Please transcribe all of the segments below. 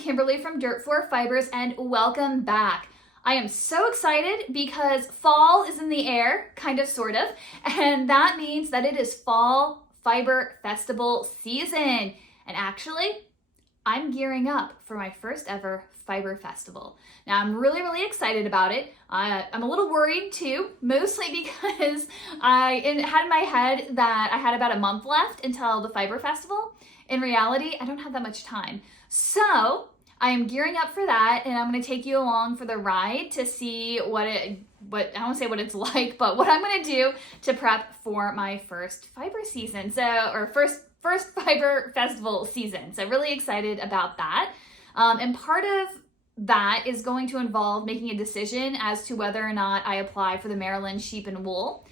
Kimberly from Dirt Floor Fibers, and welcome back. I am so excited because fall is in the air, kind of, sort of, and that means that it is Fall Fiber Festival season. And actually, I'm gearing up for my first ever Fiber Festival. Now, I'm really, really excited about it. I'm a little worried too, mostly because I had in my head that I had about a month left until the Fiber Festival. In reality, I don't have that much time. So I am gearing up for that, and I'm going to take you along for the ride to see what I don't want to say what it's like, but what I'm going to do to prep for my first fiber season. First Fiber Festival season. So really excited about that. And part of that is going to involve making a decision as to whether or not I apply for the Maryland Sheep and Wool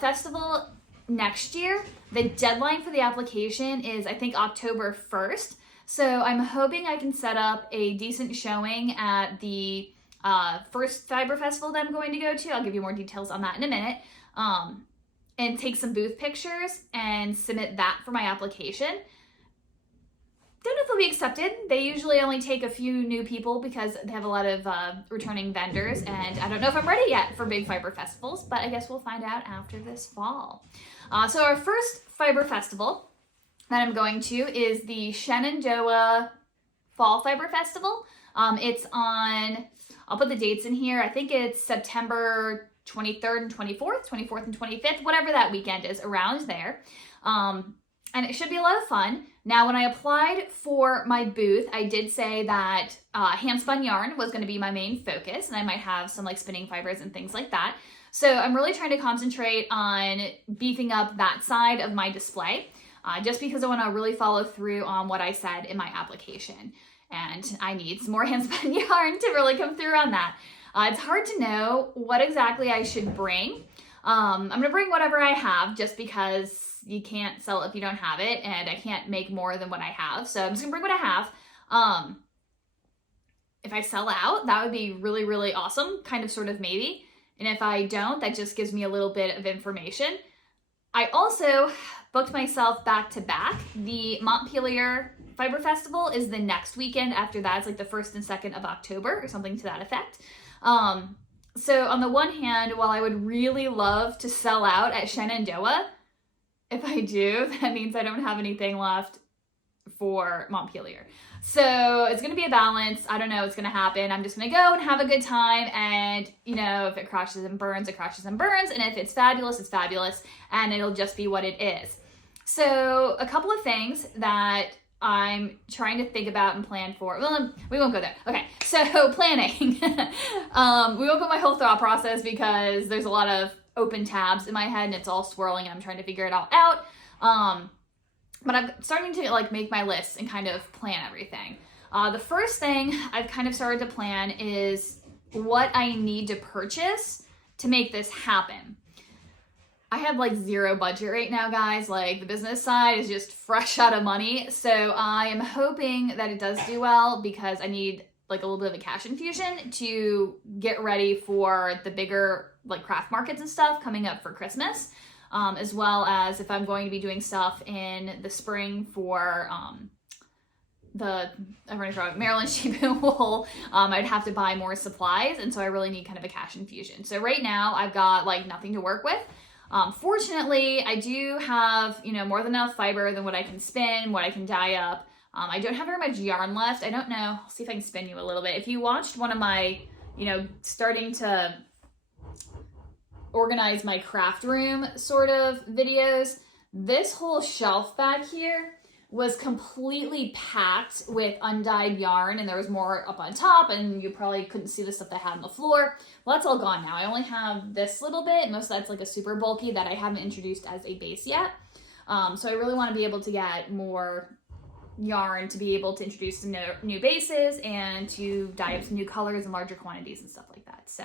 Festival next year. The deadline for the application is, I think, October 1st. So I'm hoping I can set up a decent showing at the first Fiber Festival that I'm going to go to. I'll give you more details on that in a minute. And take some booth pictures and submit that for my application. Don't know if it'll be accepted. They usually only take a few new people because they have a lot of returning vendors, and I don't know if I'm ready yet for big fiber festivals, but I guess we'll find out after this fall. So our first Fiber Festival that I'm going to is the Shenandoah Fall Fiber Festival. It's on, I'll put the dates in here, I think it's September 23rd and 24th and 25th, whatever that weekend is, around there. And it should be a lot of fun. Now, when I applied for my booth, I did say that hand-spun yarn was going to be my main focus, and I might have some like spinning fibers and things like that. So I'm really trying to concentrate on beefing up that side of my display, just because I want to really follow through on what I said in my application. And I need some more hand-spun yarn to really come through on that. It's hard to know what exactly I should bring. I'm going to bring whatever I have just because you can't sell it if you don't have it, and I can't make more than what I have. So I'm just going to bring what I have. If I sell out, that would be really, really awesome, kind of, sort of, maybe. And if I don't, that just gives me a little bit of information. I also booked myself back to back. The Montpelier Fiber Festival is the next weekend after that. It's like the 1st and 2nd of October or something to that effect. So on the one hand, while I would really love to sell out at Shenandoah, if I do, that means I don't have anything left for Montpelier. So it's going to be a balance. I don't know what's going to happen. I'm just going to go and have a good time. And, you know, if it crashes and burns, it crashes and burns. And if it's fabulous, it's fabulous. And it'll just be what it is. So a couple of things that I'm trying to think about and plan for. Well, we won't go there. Okay, so planning. We won't go my whole thought process because there's a lot of open tabs in my head and it's all swirling and I'm trying to figure it all out. But I'm starting to like make my list and kind of plan everything. The first thing I've kind of started to plan is what I need to purchase to make this happen. I have like zero budget right now, guys. Like the business side is just fresh out of money. So I am hoping that it does do well because I need like a little bit of a cash infusion to get ready for the bigger like craft markets and stuff coming up for Christmas. As well as if I'm going to be doing stuff in the spring for Maryland Sheep and Wool, I'd have to buy more supplies. And so I really need kind of a cash infusion. So right now I've got like nothing to work with. Fortunately, I do have, you know, more than enough fiber than what I can spin, what I can dye up. I don't have very much yarn left. I don't know. I'll see if I can spin you a little bit. If you watched one of my, you know, starting to organize my craft room sort of videos, this whole shelf back here was completely packed with undyed yarn, and there was more up on top, and you probably couldn't see the stuff that I had on the floor. Well, that's all gone now. I only have this little bit. Most of that's like a super bulky that I haven't introduced as a base yet. So I really want to be able to get more yarn to be able to introduce some new bases and to dye up some new colors and larger quantities and stuff like that. So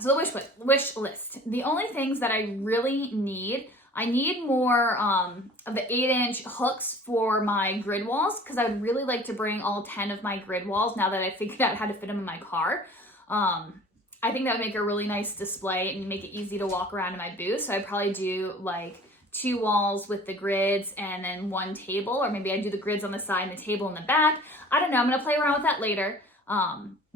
the wish list. The only things that I really need, I need more of the 8-inch hooks for my grid walls because I would really like to bring all 10 of my grid walls now that I figured out how to fit them in my car. I think that would make a really nice display and make it easy to walk around in my booth. So I'd probably do like 2 walls with the grids and then 1 table, or maybe I do the grids on the side and the table in the back. I don't know, I'm gonna play around with that later.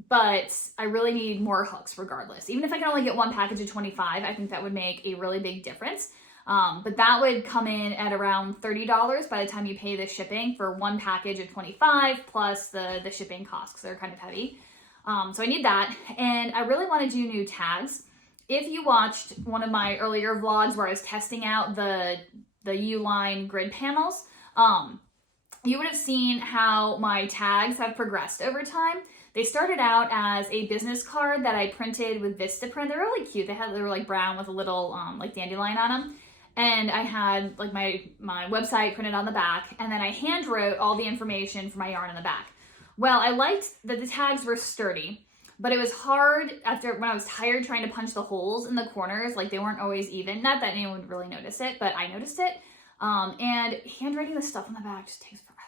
But I really need more hooks regardless. Even if I can only get 1 package of 25, I think that would make a really big difference. But that would come in at around $30 by the time you pay the shipping for 1 package of 25 plus the shipping costs, because they're kind of heavy. So I need that, and I really want to do new tags. If you watched one of my earlier vlogs where I was testing out the U-line grid panels, you would have seen how my tags have progressed over time. They started out as a business card that I printed with Vistaprint. They're really cute. They were like brown with a little like dandelion on them. And I had like my website printed on the back, and then I hand wrote all the information for my yarn in the back. Well, I liked that the tags were sturdy, but it was hard when I was tired trying to punch the holes in the corners. Like, they weren't always even. Not that anyone would really notice it, but I noticed it. And handwriting the stuff on the back just takes forever.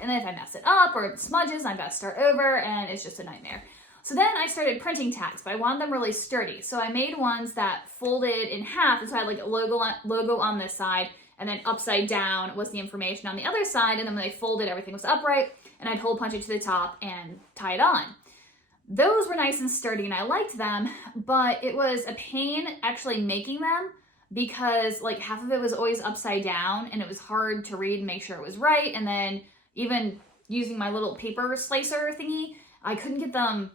And then if I mess it up or it smudges, I've got to start over, and it's just a nightmare. So then I started printing tags, but I wanted them really sturdy. So I made ones that folded in half, and so I had like a logo on this side, and then upside down was the information on the other side, and then when they folded, everything was upright, and I'd hole punch it to the top and tie it on. Those were nice and sturdy, and I liked them, but it was a pain actually making them, because like half of it was always upside down, and it was hard to read and make sure it was right. And then even using my little paper slicer thingy, I couldn't get them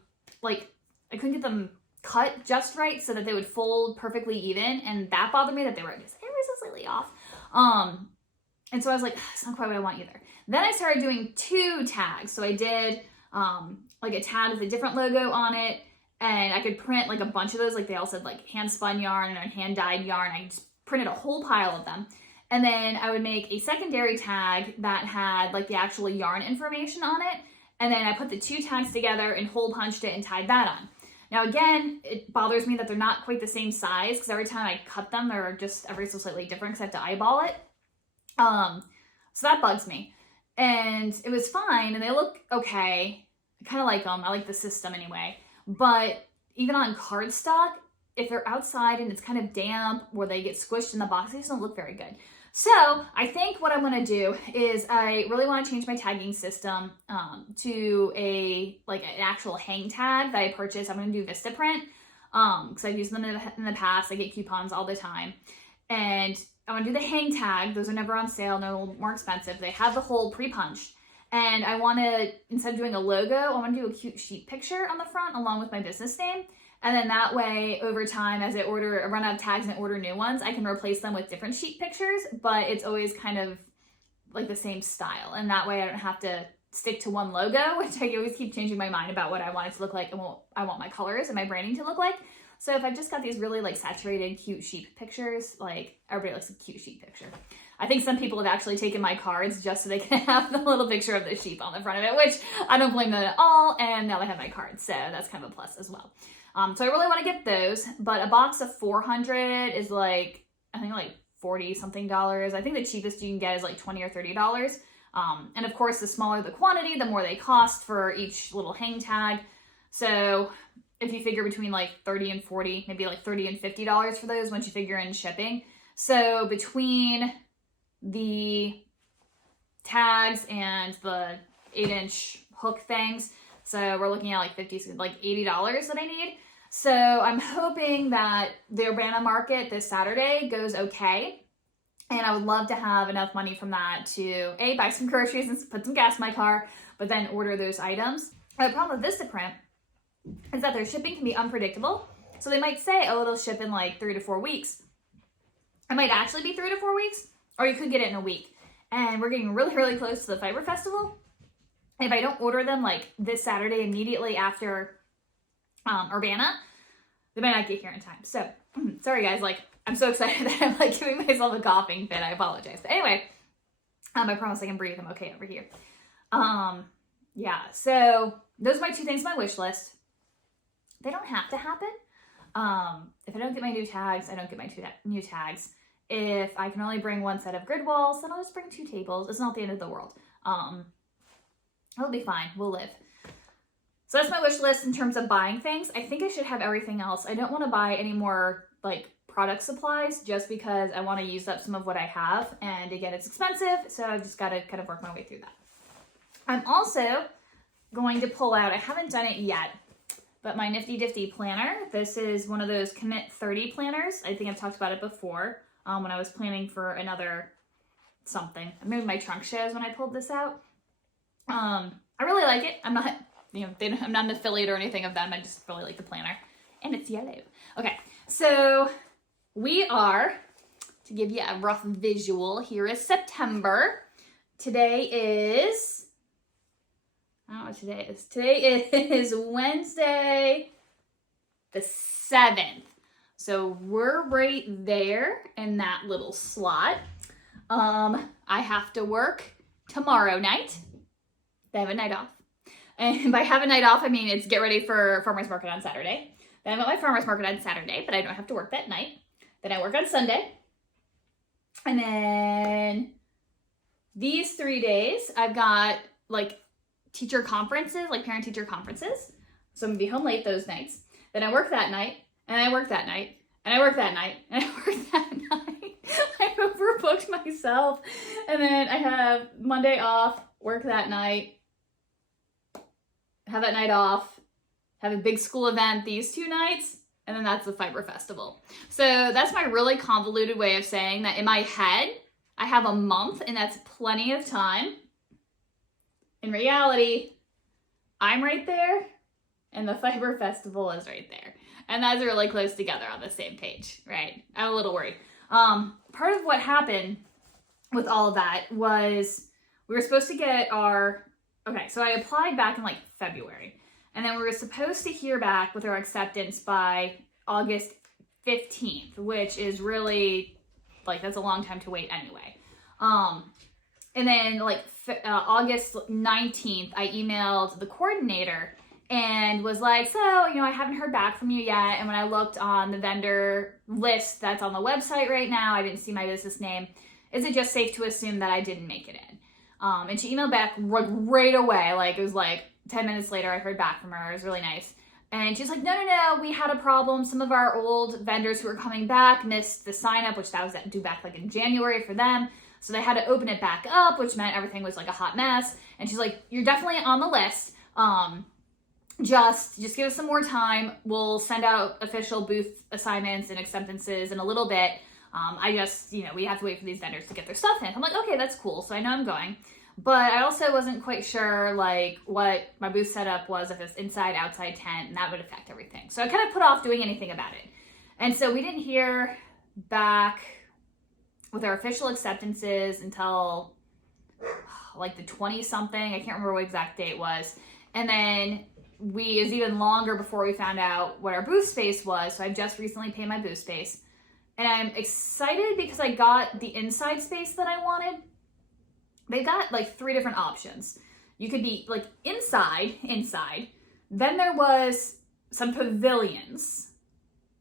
cut just right so that they would fold perfectly even, and that bothered me that they were just ever so slightly off. And so I was like, it's not quite what I want either. Then I started doing 2 tags. So I did like a tag with a different logo on it, and I could print like a bunch of those. Like, they all said like hand spun yarn and hand dyed yarn. I just printed a whole pile of them. And then I would make a secondary tag that had like the actual yarn information on it. And then I put the 2 tags together and hole punched it and tied that on. Now again, it bothers me that they're not quite the same size, because every time I cut them, they're just ever so slightly different because I have to eyeball it. So that bugs me. And it was fine, and they look okay. I kind of like them. I like the system anyway. But even on cardstock, if they're outside and it's kind of damp or they get squished in the box, they just don't look very good. So I think what I'm going to do is I really want to change my tagging system to an actual hang tag that I purchased. I'm going to do Vistaprint because I've used them in the past. I get coupons all the time. And I want to do the hang tag. Those are never on sale. They're a little more expensive. They have the hole pre-punched. And I want to, instead of doing a logo, I want to do a cute sheet picture on the front along with my business name. And then that way, over time, as I run out of tags and order new ones, I can replace them with different sheet pictures, but it's always kind of like the same style. And that way I don't have to stick to one logo, which I always keep changing my mind about what I want it to look like and what I want my colors and my branding to look like. So if I've just got these really like saturated, cute sheet pictures, like everybody likes a cute sheet picture. I think some people have actually taken my cards just so they can have the little picture of the sheep on the front of it, which I don't blame them at all. And now they have my cards, so that's kind of a plus as well. So I really want to get those, but a box of 400 is like, I think like 40 something dollars. I think the cheapest you can get is like $20 or $30. And of course, the smaller the quantity, the more they cost for each little hang tag. So if you figure between like 30 and 40, maybe like $30 and $50 for those once you figure in shipping. So between the tags and the 8-inch hook things, so we're looking at like $80 that I need. So I'm hoping that the Urbana market this Saturday goes okay. And I would love to have enough money from that to A, buy some groceries and put some gas in my car, but then order those items. The problem with Vistaprint is that their shipping can be unpredictable. So they might say, oh, it'll ship in like 3 to 4 weeks. It might actually be 3 to 4 weeks, or you could get it in a week. And we're getting really, really close to the Fiber Festival. If I don't order them like this Saturday immediately after Urbana, they might not get here in time. So, sorry guys, like, I'm so excited that I'm like giving myself a coughing fit. I apologize. But anyway, I promise I can breathe. I'm okay over here. Yeah, so those are my 2 things on my wish list. They don't have to happen. If I don't get my new tags, I don't get my 2 new tags. If I can only bring 1 set of grid walls, then I'll just bring 2 tables. It's not the end of the world. It'll be fine. We'll live. So that's my wish list in terms of buying things. I think I should have everything else. I don't want to buy any more like product supplies just because I want to use up some of what I have. And again, it's expensive, so I've just got to kind of work my way through that. I'm also going to pull out, I haven't done it yet, but my Nifty Difty planner. This is one of those Commit 30 planners. I think I've talked about it before when I was planning for another something. Maybe my trunk shows when I pulled this out. I really like it. I'm not, I'm not an affiliate or anything of them. I just really like the planner. And it's yellow. Okay, so we are, to give you a rough visual, here is September. Today is, I don't know what today is. Today is Wednesday the 7th. So we're right there in that little slot. I have to work tomorrow night. Then I have a night off. And by have a night off, I mean it's get ready for farmer's market on Saturday. Then I'm at my farmer's market on Saturday, but I don't have to work that night. Then I work on Sunday. And then these 3 days, I've got like teacher conferences, like parent-teacher conferences. So I'm gonna be home late those nights. Then I work that night, and I work that night, and I work that night, and I work that night. I overbooked myself. And then I have Monday off, work that night, have that night off, have a big school event these 2 nights, and then that's the Fiber Festival. So that's my really convoluted way of saying that in my head, I have a month, and that's plenty of time. In reality, I'm right there, and the Fiber Festival is right there. And that's really close together on the same page, right? I'm a little worried. Part of what happened with all of that was we were supposed to get okay, so I applied back in like February. And then we were supposed to hear back with our acceptance by August 15th, which is really, like, that's a long time to wait anyway. And then, like, August 19th, I emailed the coordinator and was like, so, I haven't heard back from you yet. And when I looked on the vendor list that's on the website right now, I didn't see my business name. Is it just safe to assume that I didn't make it in? And she emailed back right away. Like, it was like 10 minutes later, I heard back from her. It was really nice. And she's like, no, we had a problem. Some of our old vendors who were coming back missed the sign up, which that was due back like in January for them. So they had to open it back up, which meant everything was like a hot mess. And she's like, you're definitely on the list. Just give us some more time. We'll send out official booth assignments and acceptances in a little bit. We have to wait for these vendors to get their stuff in. I'm like, okay, that's cool. So I know I'm going. But I also wasn't quite sure like what my booth setup was, if it's inside, outside tent, and that would affect everything. So I kind of put off doing anything about it. And so we didn't hear back with our official acceptances until like the 20-something. I can't remember what exact date was. And then it was even longer before we found out what our booth space was. So I just recently paid my booth space. And I'm excited because I got the inside space that I wanted. They got like 3 different options. You could be like inside. Then there was some pavilions,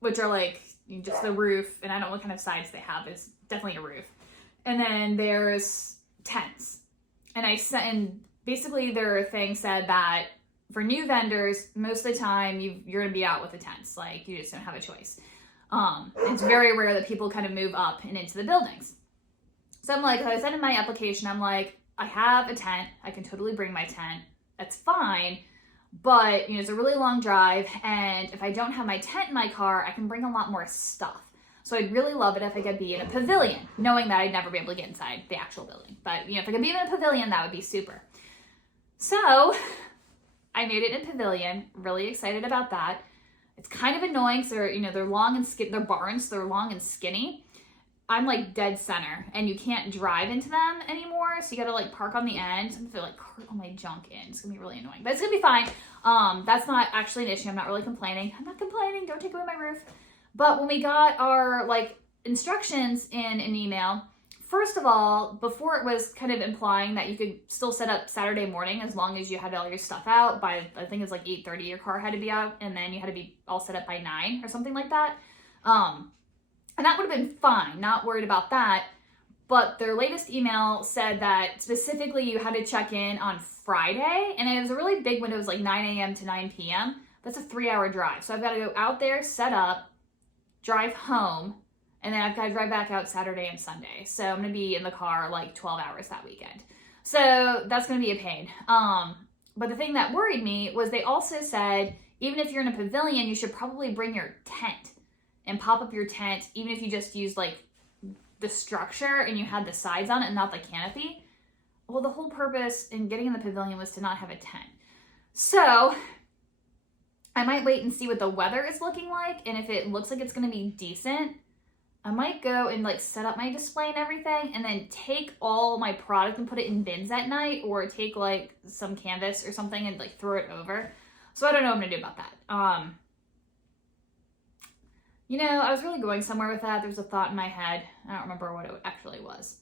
which are like just the roof, and I don't know what kind of sides they have. It's definitely a roof. And then there's tents. And basically their thing said that for new vendors, most of the time you're gonna be out with the tents. Like, you just don't have a choice. It's very rare that people kind of move up and into the buildings. So I'm like, I sent in my application, I'm like, I have a tent. I can totally bring my tent. That's fine. But, it's a really long drive. And if I don't have my tent in my car, I can bring a lot more stuff. So I'd really love it if I could be in a pavilion, knowing that I'd never be able to get inside the actual building. But, if I could be in a pavilion, that would be super. So I made it in a pavilion. Really excited about that. It's kind of annoying because they're long and skinny. They're barns, so they're long and skinny. I'm like dead center, and you can't drive into them anymore, so you gotta like park on the end. I'm gonna like cart all my junk in. It's gonna be really annoying, but it's gonna be fine. That's not actually an issue. I'm not really complaining. Don't take away my roof. But when we got our like instructions in an email, first of all, before it was kind of implying that you could still set up Saturday morning as long as you had all your stuff out by, I think it's like 8:30 your car had to be out, and then you had to be all set up by 9 or something like that. And that would have been fine, not worried about that. But their latest email said that specifically you had to check in on Friday, and it was a really big window. It was like 9 a.m. to 9 p.m. That's a 3-hour drive. So I've got to go out there, set up, drive home, And then I've got to drive back out Saturday and Sunday. So I'm going to be in the car like 12 hours that weekend. So that's going to be a pain. But the thing that worried me was they also said, even if you're in a pavilion, you should probably bring your tent and pop up your tent, even if you just use like the structure and you had the sides on it and not the canopy. Well, the whole purpose in getting in the pavilion was to not have a tent. So I might wait and see what the weather is looking like. And if it looks like it's going to be decent, I might go and like set up my display and everything and then take all my product and put it in bins at night, or take like some canvas or something and like throw it over. So I don't know what I'm going to do about that. You know, I was really going somewhere with that. There's a thought in my head. I don't remember what it actually was.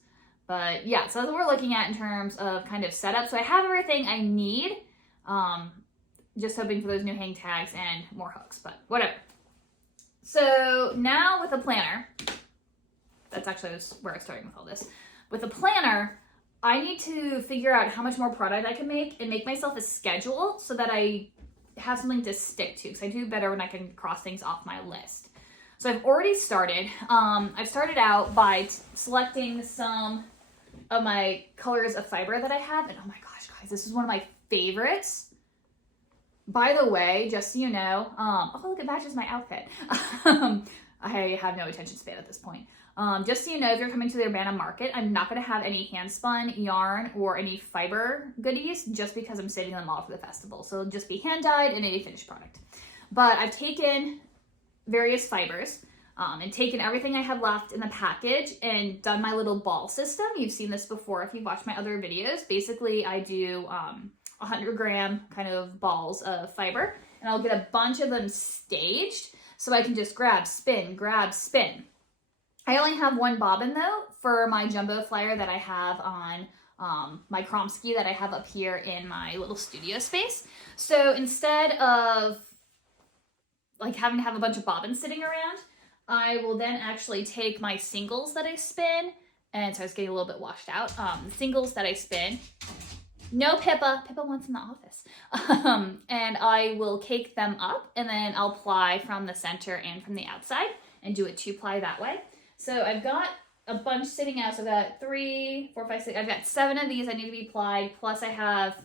But yeah, so that's what we're looking at in terms of kind of setup. So I have everything I need. Just hoping for those new hang tags and more hooks, but whatever. So now with a planner, that's actually where I was starting with all this. With a planner, I need to figure out how much more product I can make and make myself a schedule so that I have something to stick to, because I do better when I can cross things off my list. So I've already started. I've started out by selecting some of my colors of fiber that I have, and oh my gosh, guys, this is one of my favorites. By the way, just so you know, oh look, it matches my outfit. I have no attention span at this point. Just so you know, if you're coming to the Urbana market, I'm not going to have any hand spun yarn or any fiber goodies just because I'm saving them all for the festival. So it'll just be hand dyed and a finished product. But I've taken various fibers and taken everything I have left in the package and done my little ball system. You've seen this before if you've watched my other videos. Basically, I do 100-gram kind of balls of fiber, and I'll get a bunch of them staged so I can just grab, spin, grab, spin. I only have one bobbin though for my jumbo flyer that I have on my Kromsky that I have up here in my little studio space. So instead of like having to have a bunch of bobbins sitting around, I will then actually take my singles that I spin, and so I was getting a little bit washed out. The singles that I spin, no Pippa wants in the office. And I will cake them up, and then I'll ply from the center and from the outside and do a 2-ply that way. So I've got a bunch sitting out. So I've got 3, 4, 5, 6, I've got 7 of these I need to be plied. Plus I have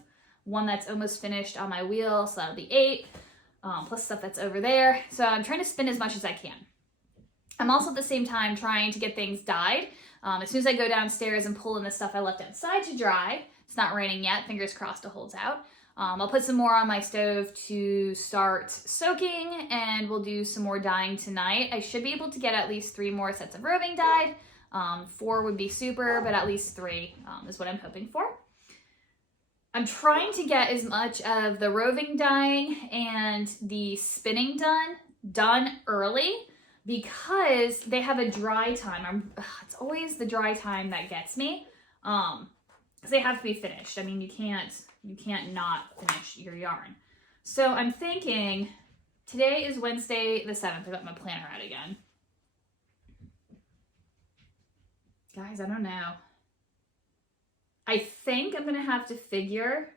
one that's almost finished on my wheel. So that'll be 8, plus stuff that's over there. So I'm trying to spin as much as I can. I'm also at the same time trying to get things dyed. As soon as I go downstairs and pull in the stuff I left outside to dry, it's not raining yet, fingers crossed it holds out. I'll put some more on my stove to start soaking, and we'll do some more dyeing tonight. I should be able to get at least 3 more sets of roving dyed. 4 would be super, but at least 3 is what I'm hoping for. I'm trying to get as much of the roving dyeing and the spinning done early, because they have a dry time. It's always the dry time that gets me, because they have to be finished. I mean, you can't not finish your yarn. So I'm thinking, today is Wednesday the 7th. I got my planner out again. Guys, I don't know. I think I'm gonna have to figure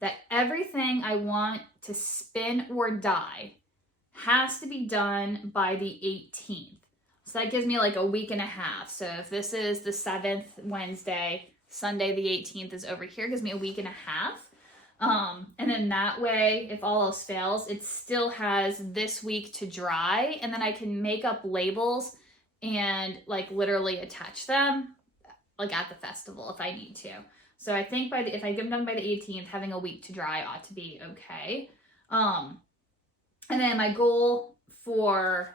that everything I want to spin or dye has to be done by the 18th. So that gives me like a week and a half. So if this is the 7th Wednesday, Sunday the 18th is over here, gives me a week and a half. And then that way, if all else fails, it still has this week to dry, and then I can make up labels and like literally attach them like at the festival if I need to. So I think if I get them done by the 18th, having a week to dry ought to be okay. And then my goal for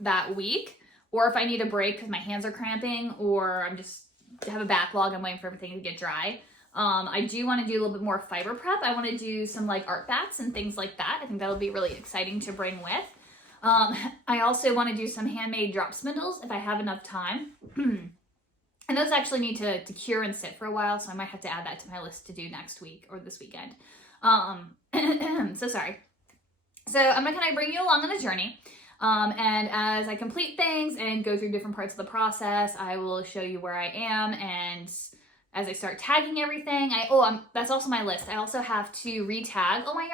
that week, or if I need a break because my hands are cramping, or I'm just have a backlog, I'm waiting for everything to get dry. I do want to do a little bit more fiber prep. I want to do some like art bats and things like that. I think that'll be really exciting to bring with. I also want to do some handmade drop spindles if I have enough time. And those actually need to cure and sit for a while, so I might have to add that to my list to do next week or this weekend. So sorry. So I'm going to kind of bring you along on the journey. And as I complete things and go through different parts of the process, I will show you where I am. And as I start tagging everything, that's also my list. I also have to re-tag all my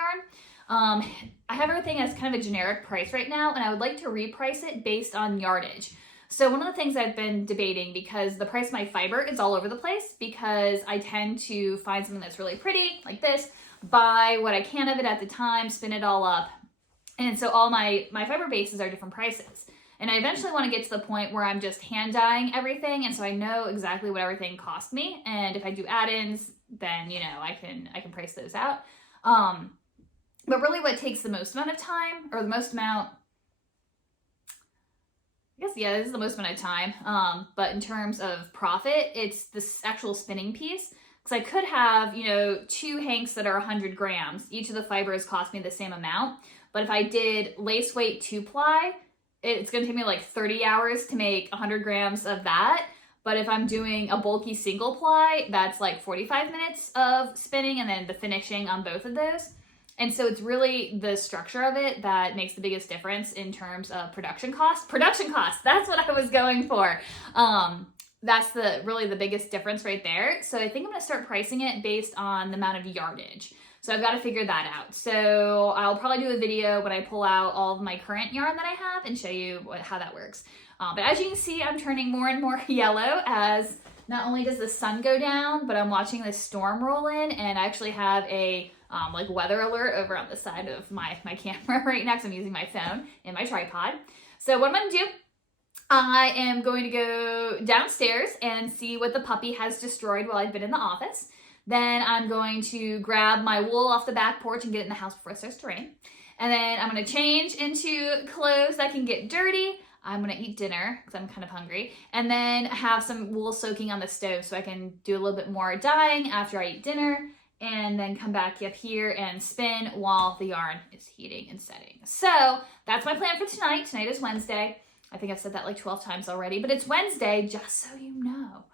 I have everything as kind of a generic price right now, and I would like to reprice it based on yardage. So one of the things I've been debating, because the price of my fiber is all over the place, because I tend to find something that's really pretty, like this, buy what I can of it at the time, spin it all up. And so all my fiber bases are different prices. And I eventually want to get to the point where I'm just hand dyeing everything, and so I know exactly what everything cost me. And if I do add-ins, then, you know, I can price those out. But really what takes the most amount of time, or the most amount, I guess, yeah, this is the most amount of time. But in terms of profit, it's this actual spinning piece. Because I could have, you know, 2 hanks that are 100 grams. Each of the fibers cost me the same amount. But if I did lace weight 2-ply, it's going to take me like 30 hours to make 100 grams of that. But if I'm doing a bulky single ply, that's like 45 minutes of spinning and then the finishing on both of those. And so it's really the structure of it that makes the biggest difference in terms of production costs. Production costs, that's what I was going for. That's really the biggest difference right there. So I think I'm gonna start pricing it based on the amount of yardage. So I've got to figure that out. So I'll probably do a video when I pull out all of my current yarn that I have and show you how that works. But as you can see, I'm turning more and more yellow as not only does the sun go down, but I'm watching this storm roll in, and I actually have a like weather alert over on the side of my camera right now because I'm using my phone and my tripod. So what I'm gonna do, I am going to go downstairs and see what the puppy has destroyed while I've been in the office. Then I'm going to grab my wool off the back porch and get it in the house before it starts to rain. And then I'm gonna change into clothes that can get dirty. I'm gonna eat dinner because I'm kind of hungry, and then have some wool soaking on the stove so I can do a little bit more dyeing after I eat dinner, and then come back up here and spin while the yarn is heating and setting. So that's my plan for tonight. Tonight is Wednesday. I think I've said that like 12 times already, but it's Wednesday, just so you know.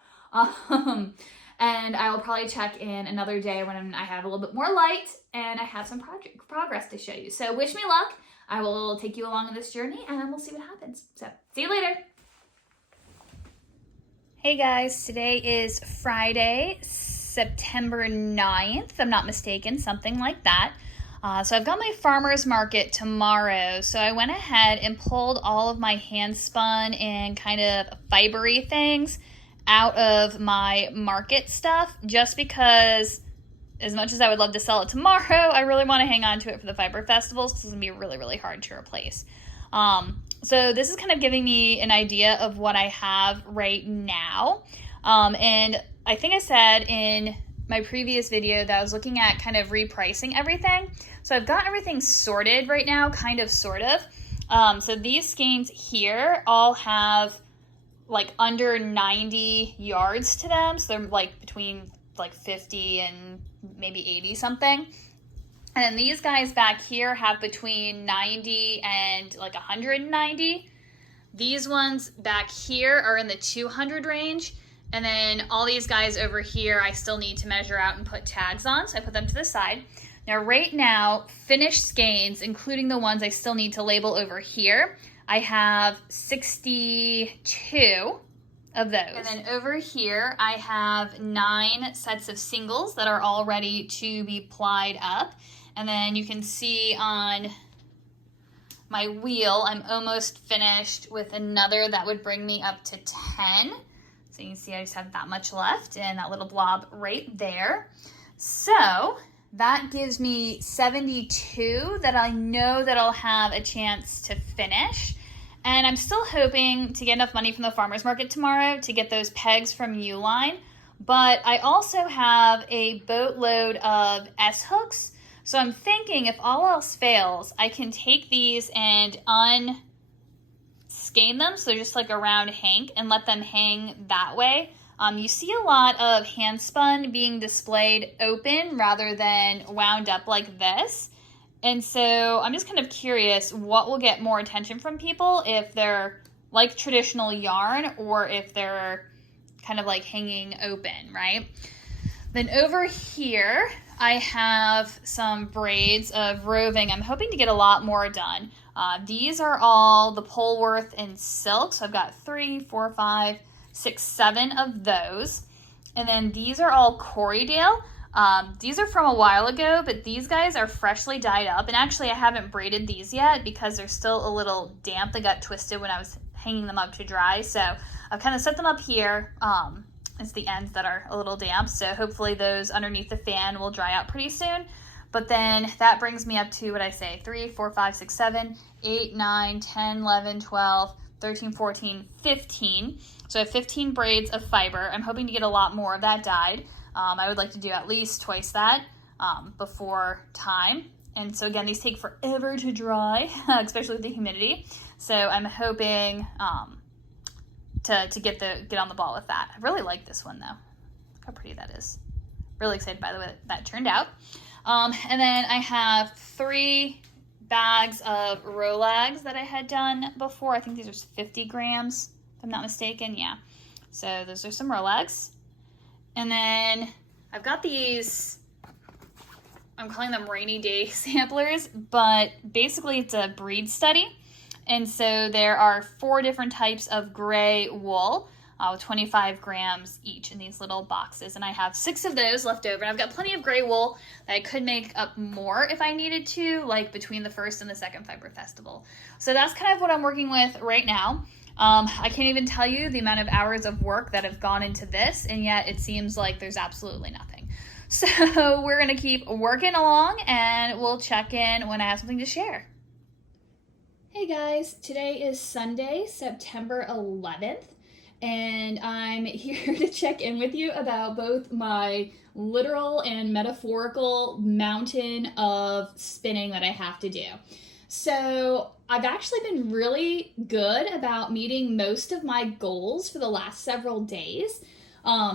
And I will probably check in another day when I have a little bit more light and I have some progress to show you. So wish me luck. I will take you along on this journey and we'll see what happens. So see you later. Hey guys, today is Friday, September 9th, if I'm not mistaken, something like that. So I've got my farmer's market tomorrow, so I went ahead and pulled all of my hand spun and kind of fibery things out of my market stuff, just because as much as I would love to sell it tomorrow, I really want to hang on to it for the fiber festivals because it's going to be really, really hard to replace. So this is kind of giving me an idea of what I have right now. And I think I said in my previous video that I was looking at kind of repricing everything. So I've got everything sorted right now, kind of, sort of. So these skeins here all have like under 90 yards to them. So they're like between like 50 and maybe 80 something. And then these guys back here have between 90 and like 190. These ones back here are in the 200 range. And then all these guys over here, I still need to measure out and put tags on. So I put them to the side. Now right now, finished skeins, including the ones I still need to label over here, I have 62 of those. And then over here, I have 9 sets of singles that are all ready to be plied up. And then you can see on my wheel, I'm almost finished with another that would bring me up to 10. So you can see I just have that much left and that little blob right there. So that gives me 72 that I know that I'll have a chance to finish. And I'm still hoping to get enough money from the farmer's market tomorrow to get those pegs from Uline. But I also have a boatload of S-hooks. So I'm thinking if all else fails, I can take these and unskein them, so just like a round hank, and let them hang that way. You see a lot of hand spun being displayed open rather than wound up like this. And so I'm just kind of curious what will get more attention from people, if they're like traditional yarn or if they're kind of like hanging open, right? Then over here, I have some braids of roving. I'm hoping to get a lot more done. These are all the Polworth in silk. So I've got 3, 4, 5, 6, 7 of those. And then these are all Corriedale. These are from a while ago, but these guys are freshly dyed up. And actually, I haven't braided these yet because they're still a little damp. They got twisted when I was hanging them up to dry. So I've kind of set them up here. It's the ends that are a little damp. So hopefully those underneath the fan will dry out pretty soon. But then that brings me up to what I say, 3, 4, 5, 6, 7, 8, 9, 10, 11, 12, 13, 14, 15. So I have 15 braids of fiber. I'm hoping to get a lot more of that dyed. I would like to do at least twice that before time. And so again, these take forever to dry, especially with the humidity. So I'm hoping to get on the ball with that. I really like this one though. Look how pretty that is. Really excited by the way that turned out. And then I have 3 bags of Rolags that I had done before. I think these are 50 grams, if I'm not mistaken. Yeah. So those are some Rolags. And then I've got these, I'm calling them rainy day samplers, but basically it's a breed study. And so there are 4 different types of gray wool with 25 grams each in these little boxes. And I have 6 of those left over. And I've got plenty of gray wool that I could make up more if I needed to, like between the first and the second Fiber Festival. So that's kind of what I'm working with right now. I can't even tell you the amount of hours of work that have gone into this, and yet it seems like there's absolutely nothing. So we're going to keep working along, and we'll check in when I have something to share. Hey guys, today is Sunday, September 11th, and I'm here to check in with you about both my literal and metaphorical mountain of spinning that I have to do. So I've actually been really good about meeting most of my goals for the last several days,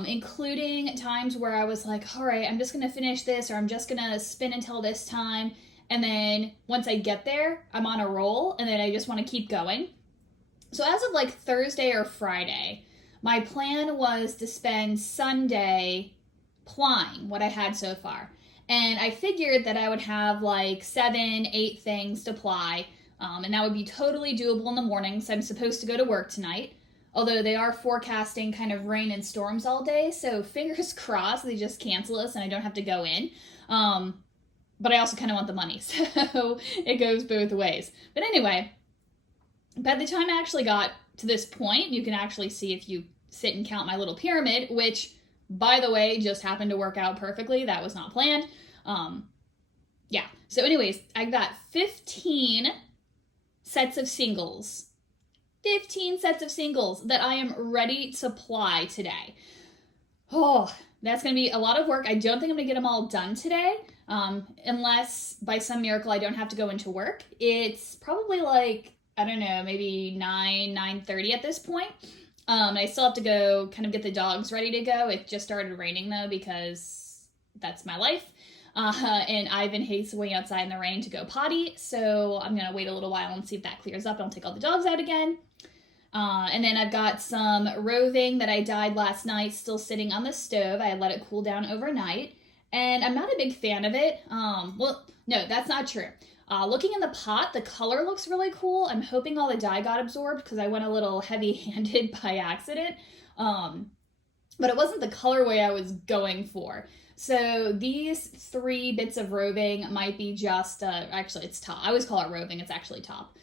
including times where I was like, all right, I'm just going to finish this, or I'm just going to spin until this time. And then once I get there, I'm on a roll, and then I just want to keep going. So as of like Thursday or Friday, my plan was to spend Sunday plying what I had so far. And I figured that I would have like 7, 8 things to ply, and that would be totally doable in the morning, so I'm supposed to go to work tonight. Although they are forecasting kind of rain and storms all day, so fingers crossed they just cancel us and I don't have to go in. But I also kind of want the money, so it goes both ways. But anyway, by the time I actually got to this point, you can actually see if you sit and count my little pyramid, which, by the way, just happened to work out perfectly. That was not planned. Yeah. So anyways, I got 15 sets of singles. 15 sets of singles that I am ready to ply today. Oh, that's going to be a lot of work. I don't think I'm going to get them all done today, unless by some miracle I don't have to go into work. It's probably like, I don't know, maybe 9:30 at this point. I still have to go kind of get the dogs ready to go. It just started raining though, because that's my life. And Ivan hates waiting outside in the rain to go potty. So I'm going to wait a little while and see if that clears up. I'll take all the dogs out again. And then I've got some roving that I dyed last night still sitting on the stove. I let it cool down overnight. And I'm not a big fan of it. Well, no, that's not true. Looking in the pot, the color looks really cool. I'm hoping all the dye got absorbed because I went a little heavy-handed by accident. But it wasn't the colorway I was going for. So these 3 bits of roving might be just, actually it's top. I always call it roving, it's actually top.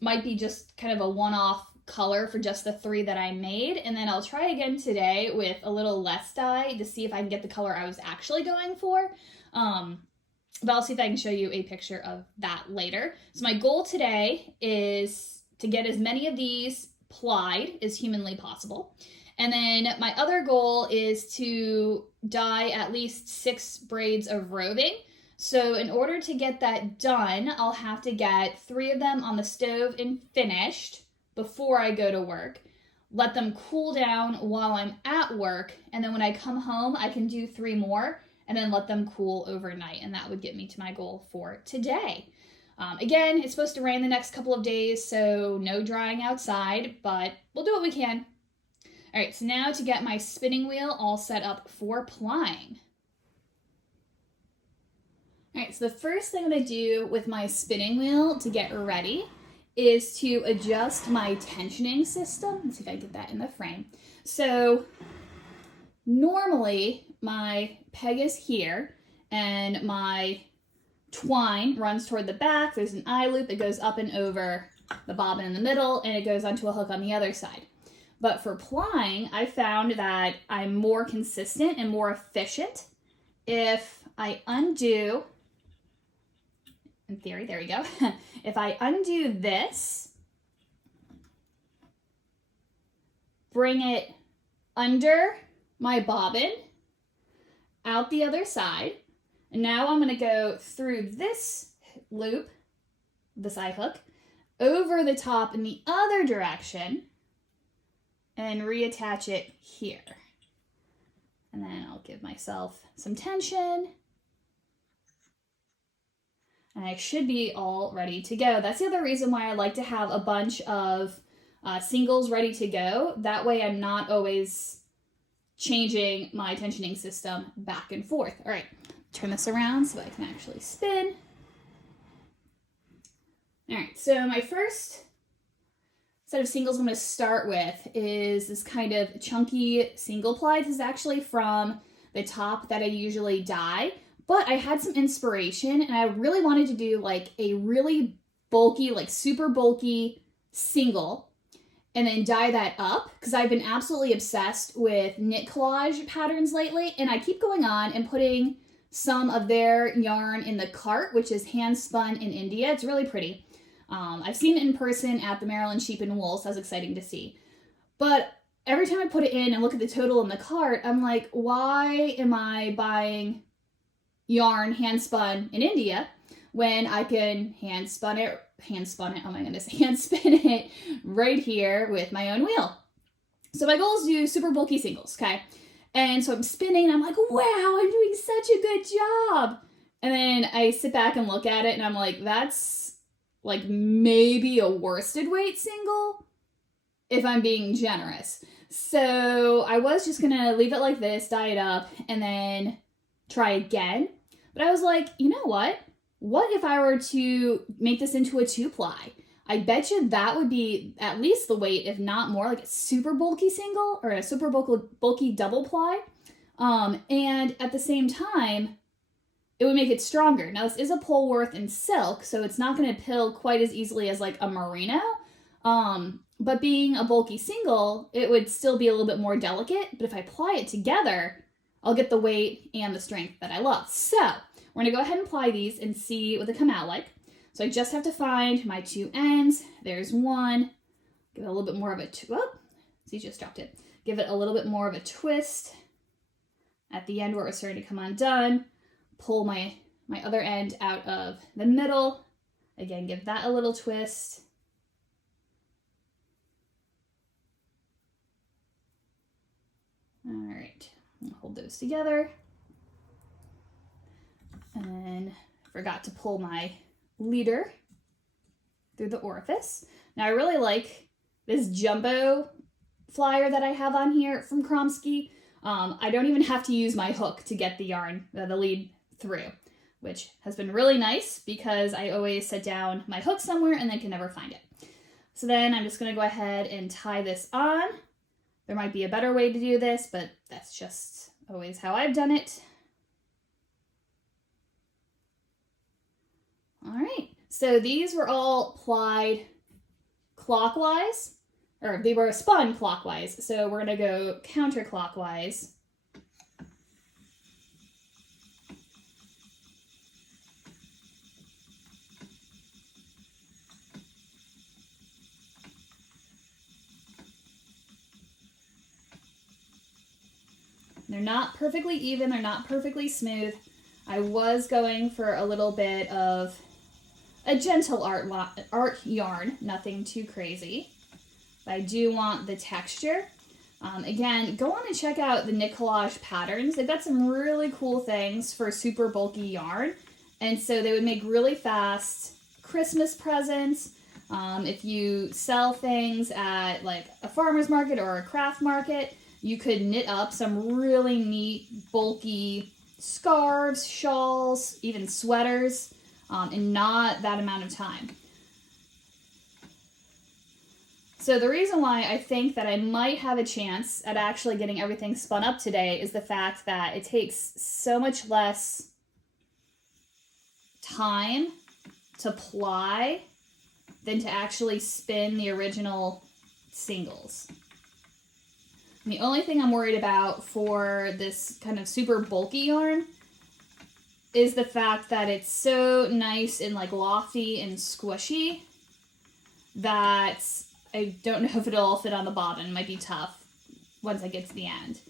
Might be just kind of a one-off color for just the 3 that I made. And then I'll try again today with a little less dye to see if I can get the color I was actually going for. But I'll see if I can show you a picture of that later. So my goal today is to get as many of these plied as humanly possible. And then my other goal is to dye at least 6 braids of roving. So in order to get that done, I'll have to get 3 of them on the stove and finished before I go to work. Let them cool down while I'm at work. And then when I come home, I can do 3 more and then let them cool overnight. And that would get me to my goal for today. Again, it's supposed to rain the next couple of days, so no drying outside, but we'll do what we can. All right, so now to get my spinning wheel all set up for plying. All right, so the first thing I'm going to do with my spinning wheel to get ready is to adjust my tensioning system. Let's see if I can get that in the frame. So normally my peg is here and my twine runs toward the back. There's an eye loop that goes up and over the bobbin in the middle, and it goes onto a hook on the other side. But for plying, I found that I'm more consistent and more efficient if I undo, in theory, there we go. If I undo this, bring it under my bobbin, out the other side, and now I'm going to go through this loop, this eye hook, over the top in the other direction, and reattach it here. And then I'll give myself some tension, and I should be all ready to go. That's the other reason why I like to have a bunch of singles ready to go. That way I'm not always changing my tensioning system back and forth. All right, turn this around so I can actually spin. All right, so my first set of singles I'm going to start with is this kind of chunky single ply. This is actually from the top that I usually dye, but I had some inspiration and I really wanted to do like a really bulky, like super bulky single and then dye that up because I've been absolutely obsessed with knit collage patterns lately, and I keep going on and putting some of their yarn in the cart, which is hand spun in India. It's really pretty. I've seen it in person at the Maryland Sheep and Wool, so that's exciting to see. But every time I put it in and look at the total in the cart, I'm like, why am I buying yarn hand spun in India when I can hand spin it, hand spin it right here with my own wheel? So my goal is to do super bulky singles, okay? And so I'm spinning and I'm like, wow, I'm doing such a good job. And then I sit back and look at it and I'm like, that's like maybe a worsted weight single if I'm being generous. So I was just gonna leave it like this, dye it up, and then try again. But I was like, you know what? What if I were to make this into a 2-ply? I bet you that would be at least the weight, if not more, like a super bulky single or a super bulky double ply. And at the same time, it would make it stronger. Now, this is a Polworth in silk, so it's not going to pill quite as easily as like a merino. But being a bulky single, it would still be a little bit more delicate. But if I ply it together, I'll get the weight and the strength that I love. So we're going to go ahead and ply these and see what they come out like. So I just have to find my 2 ends. There's one. Give it a little bit more of a, see, just dropped it. Give it a little bit more of a twist at the end where it was starting to come undone. Pull my other end out of the middle. Again, give that a little twist. All right, I'll hold those together. And then forgot to pull my leader through the orifice. Now I really like this jumbo flyer that I have on here from Kromsky. I don't even have to use my hook to get the yarn, the lead through, which has been really nice because I always set down my hook somewhere and then can never find it. So then I'm just going to go ahead and tie this on. There might be a better way to do this, but that's just always how I've done it. All right, so these were all plied clockwise, or they were spun clockwise, so we're going to go counterclockwise. They're not perfectly even, they're not perfectly smooth. I was going for a little bit of a gentle art yarn, nothing too crazy. But I do want the texture. Again, go on and check out the knit collage patterns. They've got some really cool things for super bulky yarn. And so they would make really fast Christmas presents. If you sell things at like a farmer's market or a craft market, you could knit up some really neat, bulky scarves, shawls, even sweaters, in not that amount of time. So the reason why I think that I might have a chance at actually getting everything spun up today is the fact that it takes so much less time to ply than to actually spin the original singles. And the only thing I'm worried about for this kind of super bulky yarn is the fact that it's so nice and like lofty and squishy that I don't know if it'll all fit on the bobbin. It might be tough once I get to the end.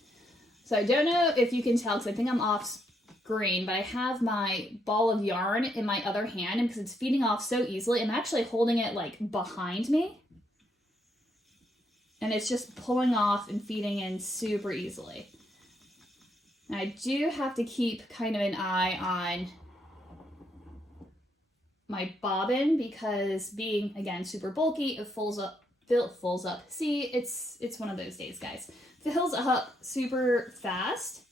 So I don't know if you can tell because I think I'm off screen, but I have my ball of yarn in my other hand, and because it's feeding off so easily, I'm actually holding it like behind me. And it's just pulling off and feeding in super easily. And I do have to keep kind of an eye on my bobbin because being, again, super bulky, it fills up. See, it's one of those days, guys. Fills up super fast.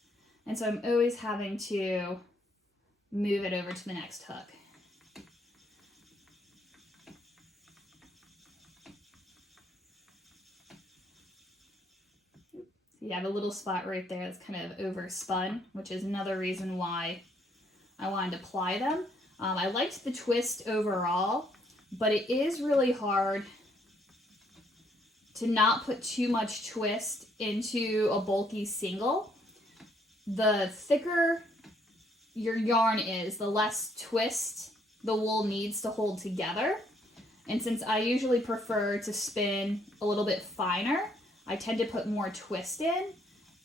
And so I'm always having to move it over to the next hook. You have a little spot right there that's kind of overspun, which is another reason why I wanted to ply them. I liked the twist overall, but it is really hard to not put too much twist into a bulky single. The thicker your yarn is, the less twist the wool needs to hold together. And since I usually prefer to spin a little bit finer, I tend to put more twist in.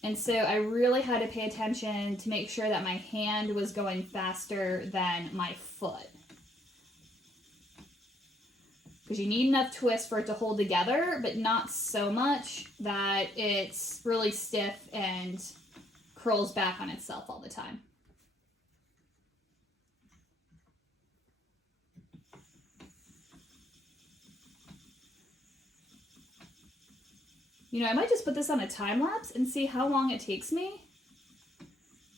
And so I really had to pay attention to make sure that my hand was going faster than my foot. Because you need enough twist for it to hold together, but not so much that it's really stiff and curls back on itself all the time. You know, I might just put this on a time lapse and see how long it takes me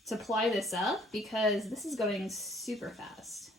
to ply this up because this is going super fast.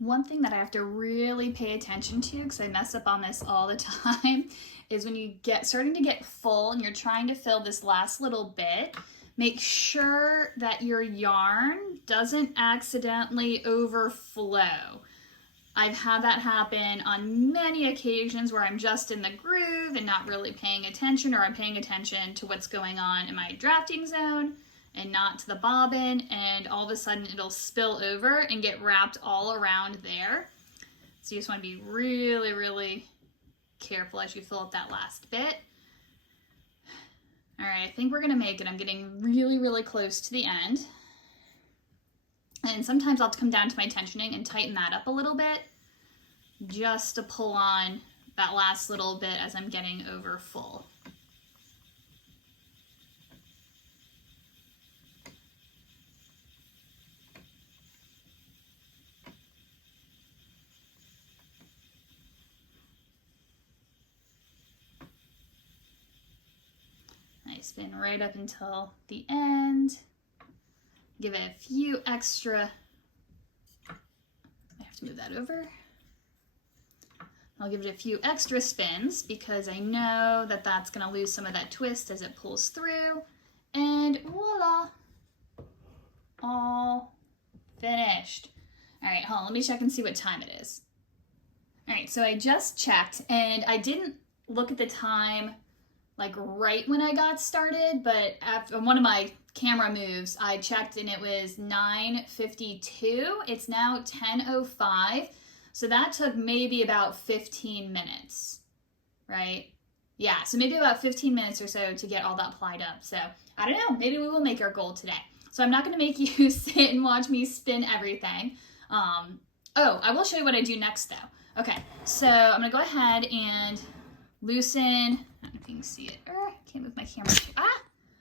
One thing that I have to really pay attention to, because I mess up on this all the time, is when you get starting to get full and you're trying to fill this last little bit, make sure that your yarn doesn't accidentally overflow. I've had that happen on many occasions where I'm just in the groove and not really paying attention, or I'm paying attention to what's going on in my drafting zone and not to the bobbin, and all of a sudden it'll spill over and get wrapped all around there. So you just want to be really, really careful as you fill up that last bit. All right, I think we're gonna make it. I'm getting really, really close to the end. And sometimes I'll come down to my tensioning and tighten that up a little bit just to pull on that last little bit as I'm getting over full. I spin right up until the end. Give it a few extra to move that over. I'll give it a few extra spins because I know that that's going to lose some of that twist as it pulls through. And voila, all finished. All right, hold on, let me check and see what time it is. All right, so I just checked and I didn't look at the time like right when I got started, but after one of my camera moves, I checked and it was 9:52. It's now 10:05. So that took maybe about 15 minutes, right? Yeah, so maybe about 15 minutes or so to get all that plied up. So I don't know, maybe we will make our goal today. So I'm not gonna make you sit and watch me spin everything. Oh, I will show you what I do next though. Okay, so I'm gonna go ahead and loosen, I don't know if you can see it. Can't move my camera.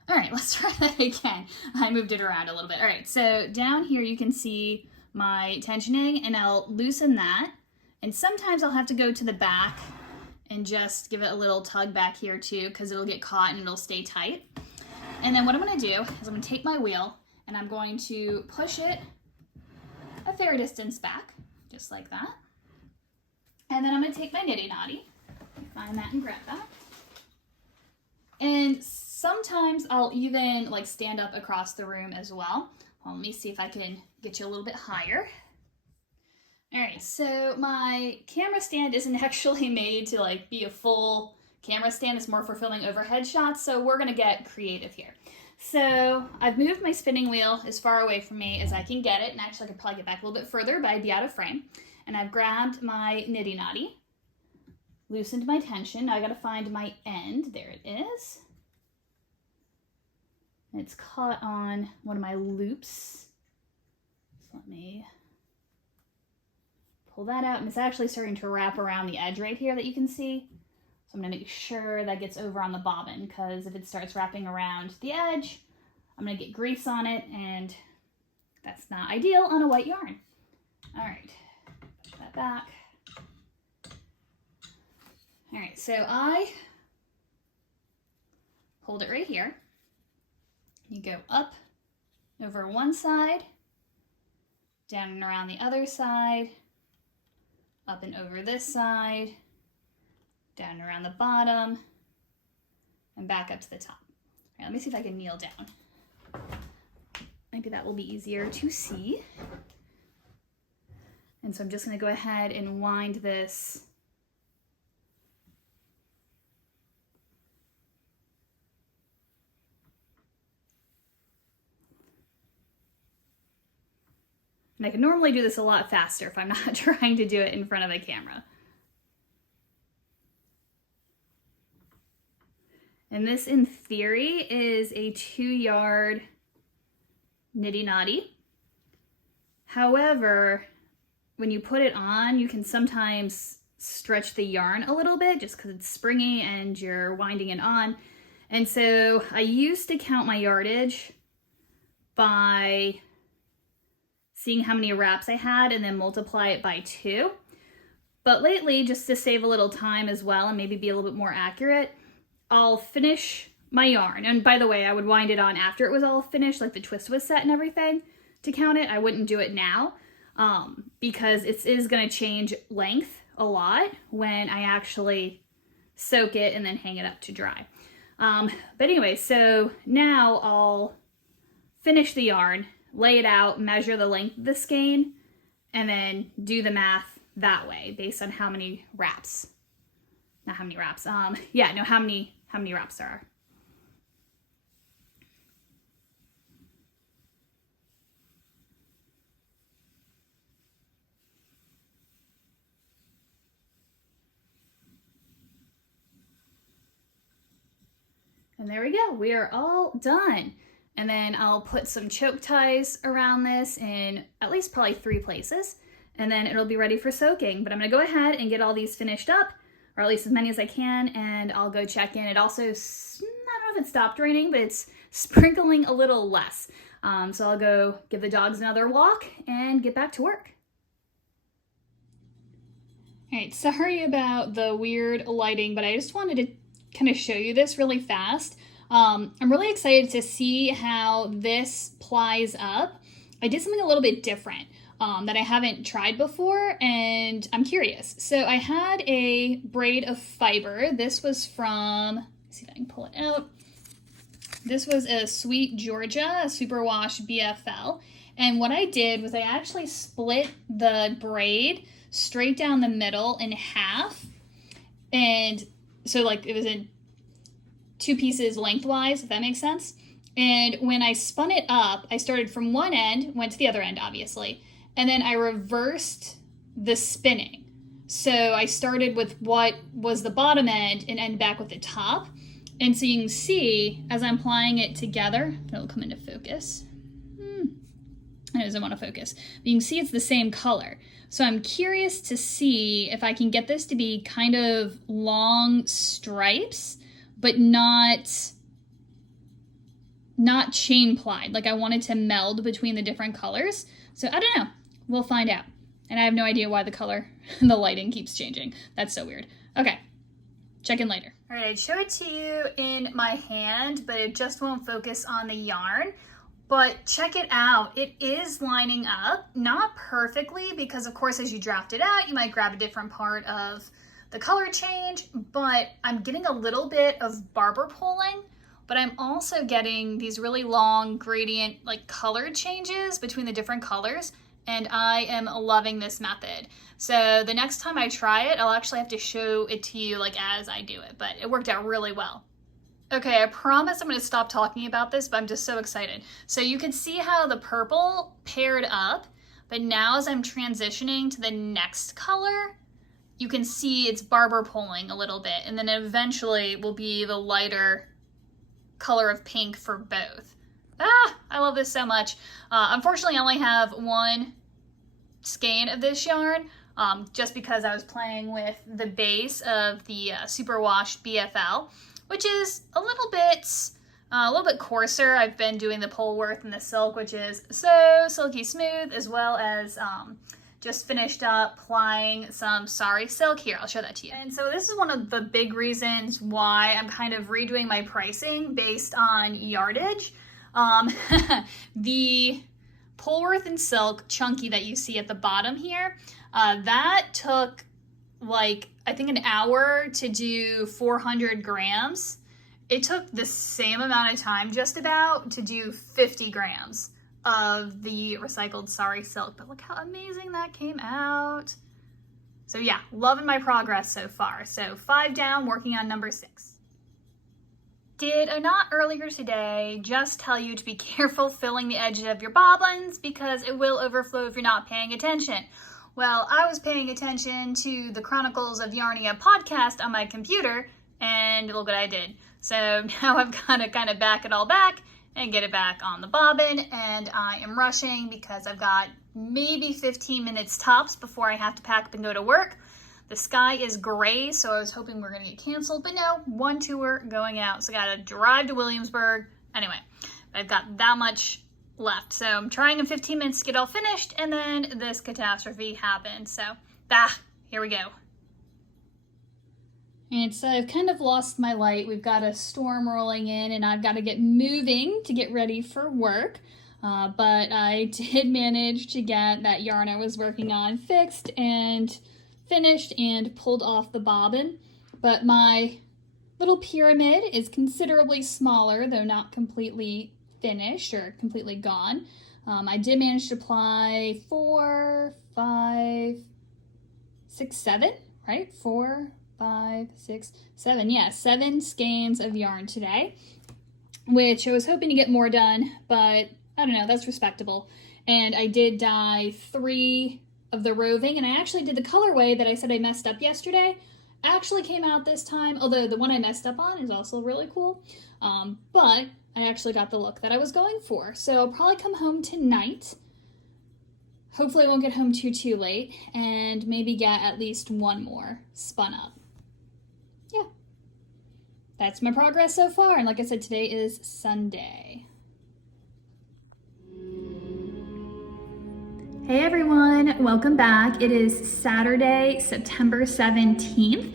All right, let's try that again. I moved it around a little bit. All right, so down here you can see my tensioning and I'll loosen that. And sometimes I'll have to go to the back and just give it a little tug back here too, because it'll get caught and it'll stay tight. And then what I'm gonna do is I'm gonna take my wheel and I'm going to push it a fair distance back, just like that. And then I'm gonna take my nitty knotty, find that and grab that. And sometimes I'll even like stand up across the room as well. Well, let me see if I can get you a little bit higher. All right, so my camera stand isn't actually made to like be a full camera stand. It's more for filming overhead shots, so we're gonna get creative here. So I've moved my spinning wheel as far away from me as I can get it, and actually I could probably get back a little bit further, but I'd be out of frame. And I've grabbed my nitty knotty, loosened my tension. Now I gotta find my end. There it is. And it's caught on one of my loops. So let me pull that out, and it's actually starting to wrap around the edge right here that you can see. So I'm gonna make sure that gets over on the bobbin, because if it starts wrapping around the edge, I'm gonna get grease on it, and that's not ideal on a white yarn. All right, push that back. All right, so I hold it right here. You go up over one side, down and around the other side, up and over this side, down and around the bottom, and back up to the top. All right, let me see if I can kneel down. Maybe that will be easier to see. And so I'm just gonna go ahead and wind this and I can normally do this a lot faster if I'm not trying to do it in front of a camera. And this, in theory, is a 2-yard nitty knotty. However, when you put it on, you can sometimes stretch the yarn a little bit just because it's springy and you're winding it on. And so I used to count my yardage by seeing how many wraps I had and then multiply it by 2. But lately, just to save a little time as well and maybe be a little bit more accurate, I'll finish my yarn. And by the way, I would wind it on after it was all finished, like the twist was set and everything to count it. I wouldn't do it now because it is going to change length a lot when I actually soak it and then hang it up to dry. But anyway, so now I'll finish the yarn, lay it out, measure the length of the skein, and then do the math that way based on how many wraps. Not how many wraps. How many wraps there are. And there we go. We are all done. And then I'll put some choke ties around this in at least probably 3 places. And then it'll be ready for soaking. But I'm gonna go ahead and get all these finished up, or at least as many as I can, and I'll go check in. It also, I don't know if it stopped raining, but it's sprinkling a little less. So I'll go give the dogs another walk and get back to work. All right, sorry about the weird lighting, but I just wanted to kind of show you this really fast. I'm really excited to see how this plies up. I did something a little bit different. that I haven't tried before, and I'm curious. So I had a braid of fiber. This was from, let's see if I can pull it out. This was a Sweet Georgia, a superwash BFL. And what I did was I actually split the braid straight down the middle in half. And so like it was in 2 pieces lengthwise, if that makes sense. And when I spun it up, I started from one end, went to the other end, obviously. And then I reversed the spinning. So I started with what was the bottom end and ended back with the top. And so you can see, as I'm applying it together, it'll come into focus. It doesn't want to focus. But you can see it's the same color. So I'm curious to see if I can get this to be kind of long stripes, but not chain plied. Like I wanted to meld between the different colors. So I don't know. We'll find out. And I have no idea why the color and the lighting keeps changing. That's so weird. Okay. Check in later. All right, I'd show it to you in my hand, but it just won't focus on the yarn. But check it out. It is lining up, not perfectly, because of course, as you draft it out, you might grab a different part of the color change, but I'm getting a little bit of barber pulling, but I'm also getting these really long gradient, like color changes between the different colors. And I am loving this method. So the next time I try it, I'll actually have to show it to you like as I do it, but it worked out really well. Okay, I promise I'm gonna stop talking about this, but I'm just so excited. So you can see how the purple paired up, but now as I'm transitioning to the next color, you can see it's barber pulling a little bit, and then eventually will be the lighter color of pink for both. I love this so much. Unfortunately, I only have 1 skein of this yarn, just because I was playing with the base of the superwash BFL, which is a little bit coarser. I've been doing the Polworth and the silk, which is so silky smooth, as well as just finished up applying some sari silk. Here, I'll show that to you. And so this is one of the big reasons why I'm kind of redoing my pricing based on yardage. The Polworth and silk chunky that you see at the bottom here, that took like, I think an hour to do 400 grams. It took the same amount of time just about to do 50 grams of the recycled sari silk, but look how amazing that came out. So yeah, loving my progress so far. So 5 down, working on number 6. Did I not earlier today just tell you to be careful filling the edges of your bobbins because it will overflow if you're not paying attention? Well, I was paying attention to the Chronicles of Yarnia podcast on my computer, and look what I did. So now I've got to kind of back it all back and get it back on the bobbin, and I am rushing because I've got maybe 15 minutes tops before I have to pack up and go to work. The sky is gray, so I was hoping we were going to get canceled, but no, 1 tour going out, so I got to drive to Williamsburg. Anyway, I've got that much left, so I'm trying in 15 minutes to get all finished, and then this catastrophe happened, so here we go. And so I've kind of lost my light. We've got a storm rolling in, and I've got to get moving to get ready for work. But I did manage to get that yarn I was working on fixed and finished and pulled off the bobbin. But my little pyramid is considerably smaller, though not completely finished or completely gone. I did manage to apply 4, 5, 6, 7, right? 4, 5, 6, 7. Yeah, 7 skeins of yarn today, which I was hoping to get more done, but I don't know, that's respectable. And I did dye 3 of the roving, and I actually did the colorway that I said I messed up yesterday. Actually came out this time, although the one I messed up on is also really cool. But I actually got the look that I was going for. So I'll probably come home tonight. Hopefully I won't get home too late, and maybe get at least 1 more spun up. Yeah. That's my progress so far, and like I said, today is Sunday. Hey everyone, welcome back. It is Saturday, September 17th.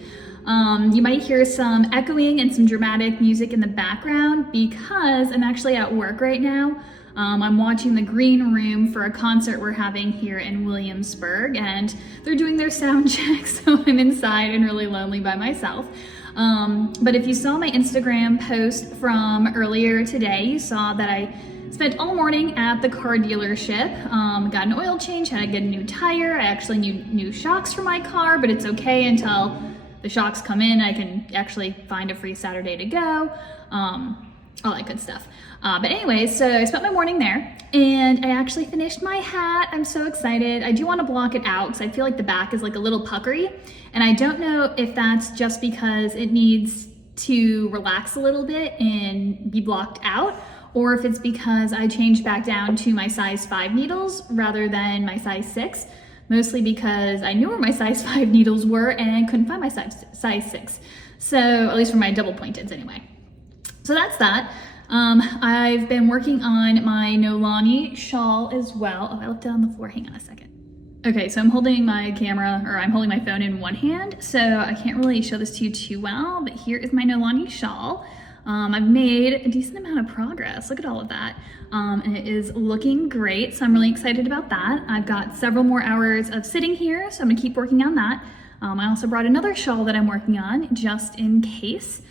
You might hear some echoing and some dramatic music in the background because I'm actually at work right now. I'm watching the green room for a concert we're having here in Williamsburg, and they're doing their sound check, so I'm inside and really lonely by myself. But if you saw my Instagram post from earlier today, you saw that I spent all morning at the car dealership, got an oil change, had to get a new tire. I actually need new shocks for my car, but it's okay until the shocks come in. I can actually find a free Saturday to go, all that good stuff. But anyway, so I spent my morning there, and I actually finished my hat. I'm so excited. I do want to block it out because I feel like the back is like a little puckery, and I don't know if that's just because it needs to relax a little bit and be blocked out, or if it's because I changed back down to my size 5 needles rather than my size 6, mostly because I knew where my size 5 needles were and couldn't find my size 6. So, at least for my double pointeds anyway. So that's that. I've been working on my Nolani shawl as well. Oh, I left it on the floor. Hang on a second. Okay, so I'm holding my camera, or I'm holding my phone in one hand, so I can't really show this to you too well, but here is my Nolani shawl. I've made a decent amount of progress. Look at all of that. And it is looking great, so I'm really excited about that. I've got several more hours of sitting here, so I'm gonna keep working on that. I also brought another shawl that I'm working on just in case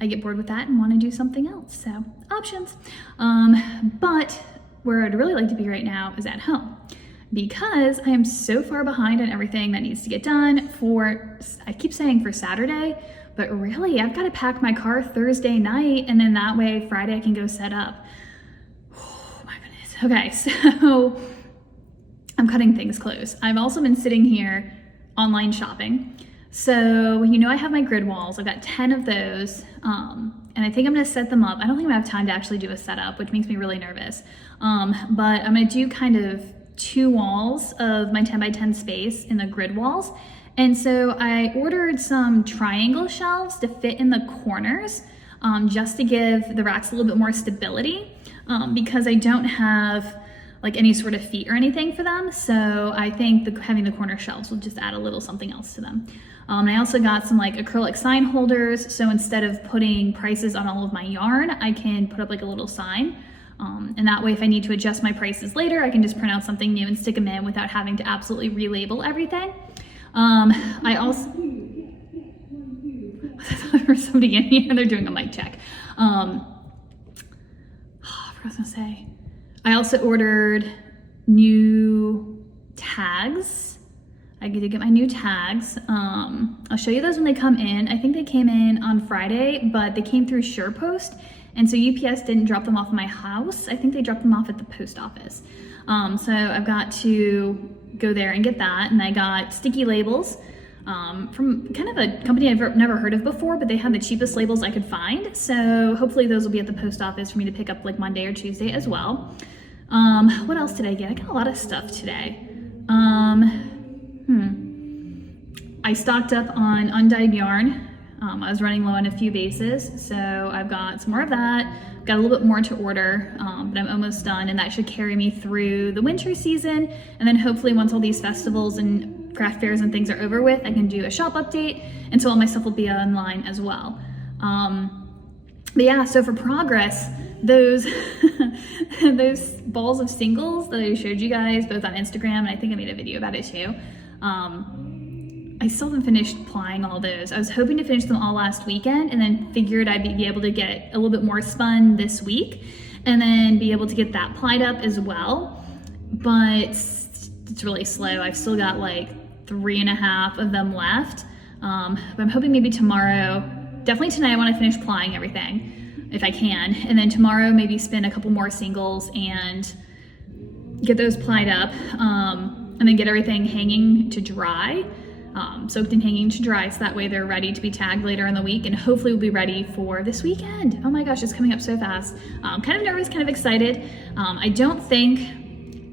I get bored with that and want to do something else. So options. But where I'd really like to be right now is at home, because I am so far behind on everything that needs to get done for, I keep saying for Saturday, but really I've got to pack my car Thursday night, and then that way Friday I can go set up. Oh my goodness. Okay, so I'm cutting things close. I've also been sitting here online shopping. So, you know, I have my grid walls. I've got 10 of those, and I think I'm gonna set them up. I don't think I'm gonna have time to actually do a setup, which makes me really nervous. But I'm gonna do kind of 2 walls of my 10 by 10 space in the grid walls. And so I ordered some triangle shelves to fit in the corners, just to give the racks a little bit more stability, because I don't have like any sort of feet or anything for them. So I think having the corner shelves will just add a little something else to them. I also got some like acrylic sign holders. So instead of putting prices on all of my yarn, I can put up like a little sign. And that way, if I need to adjust my prices later, I can just print out something new and stick them in without having to absolutely relabel everything. I also, I thought there was somebody in here and they're doing a mic check. I forgot what I was gonna say. I also ordered new tags. I get to get my new tags. I'll show you those when they come in. I think they came in on Friday, but they came through SurePost, and so UPS didn't drop them off at my house. I think they dropped them off at the post office. So I've got to go there and get that, and I got sticky labels from kind of a company I've never heard of before, but they had the cheapest labels I could find. So hopefully those will be at the post office for me to pick up like Monday or Tuesday as well. What else did I get? I got a lot of stuff today. I stocked up on undyed yarn. I was running low on a few bases, so I've got some more of that. Got a little bit more to order, but I'm almost done, and that should carry me through the winter season. And then hopefully once all these festivals and craft fairs and things are over with, I can do a shop update, and so all my stuff will be online as well. But yeah, so for progress, those those balls of singles that I showed you guys both on Instagram, and I think I made a video about it too. I still haven't finished plying all those. I was hoping to finish them all last weekend, and then figured I'd be able to get a little bit more spun this week, and then be able to get that plied up as well. But it's really slow. I've still got like 3.5 of them left. But I'm hoping maybe tomorrow, definitely tonight, I want to finish plying everything if I can, and then tomorrow maybe spin a couple more singles and get those plied up, and then get everything hanging to dry. Soaked and hanging to dry, so that way they're ready to be tagged later in the week, and hopefully we'll be ready for this weekend. Oh my gosh, it's coming up so fast. Kind of nervous, kind of excited. I don't think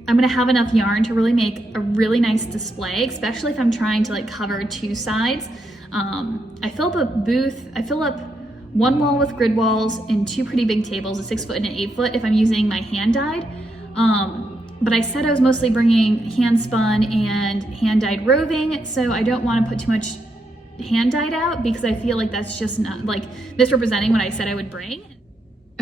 I'm gonna have enough yarn to really make a really nice display, especially if I'm trying to like cover 2 sides. I fill up a booth, I fill up 1 wall with grid walls and 2 pretty big tables, a 6 foot and an 8 foot if I'm using my hand dyed. But I said I was mostly bringing hand spun and hand dyed roving, so I don't want to put too much hand dyed out because I feel like that's just not like misrepresenting what I said I would bring.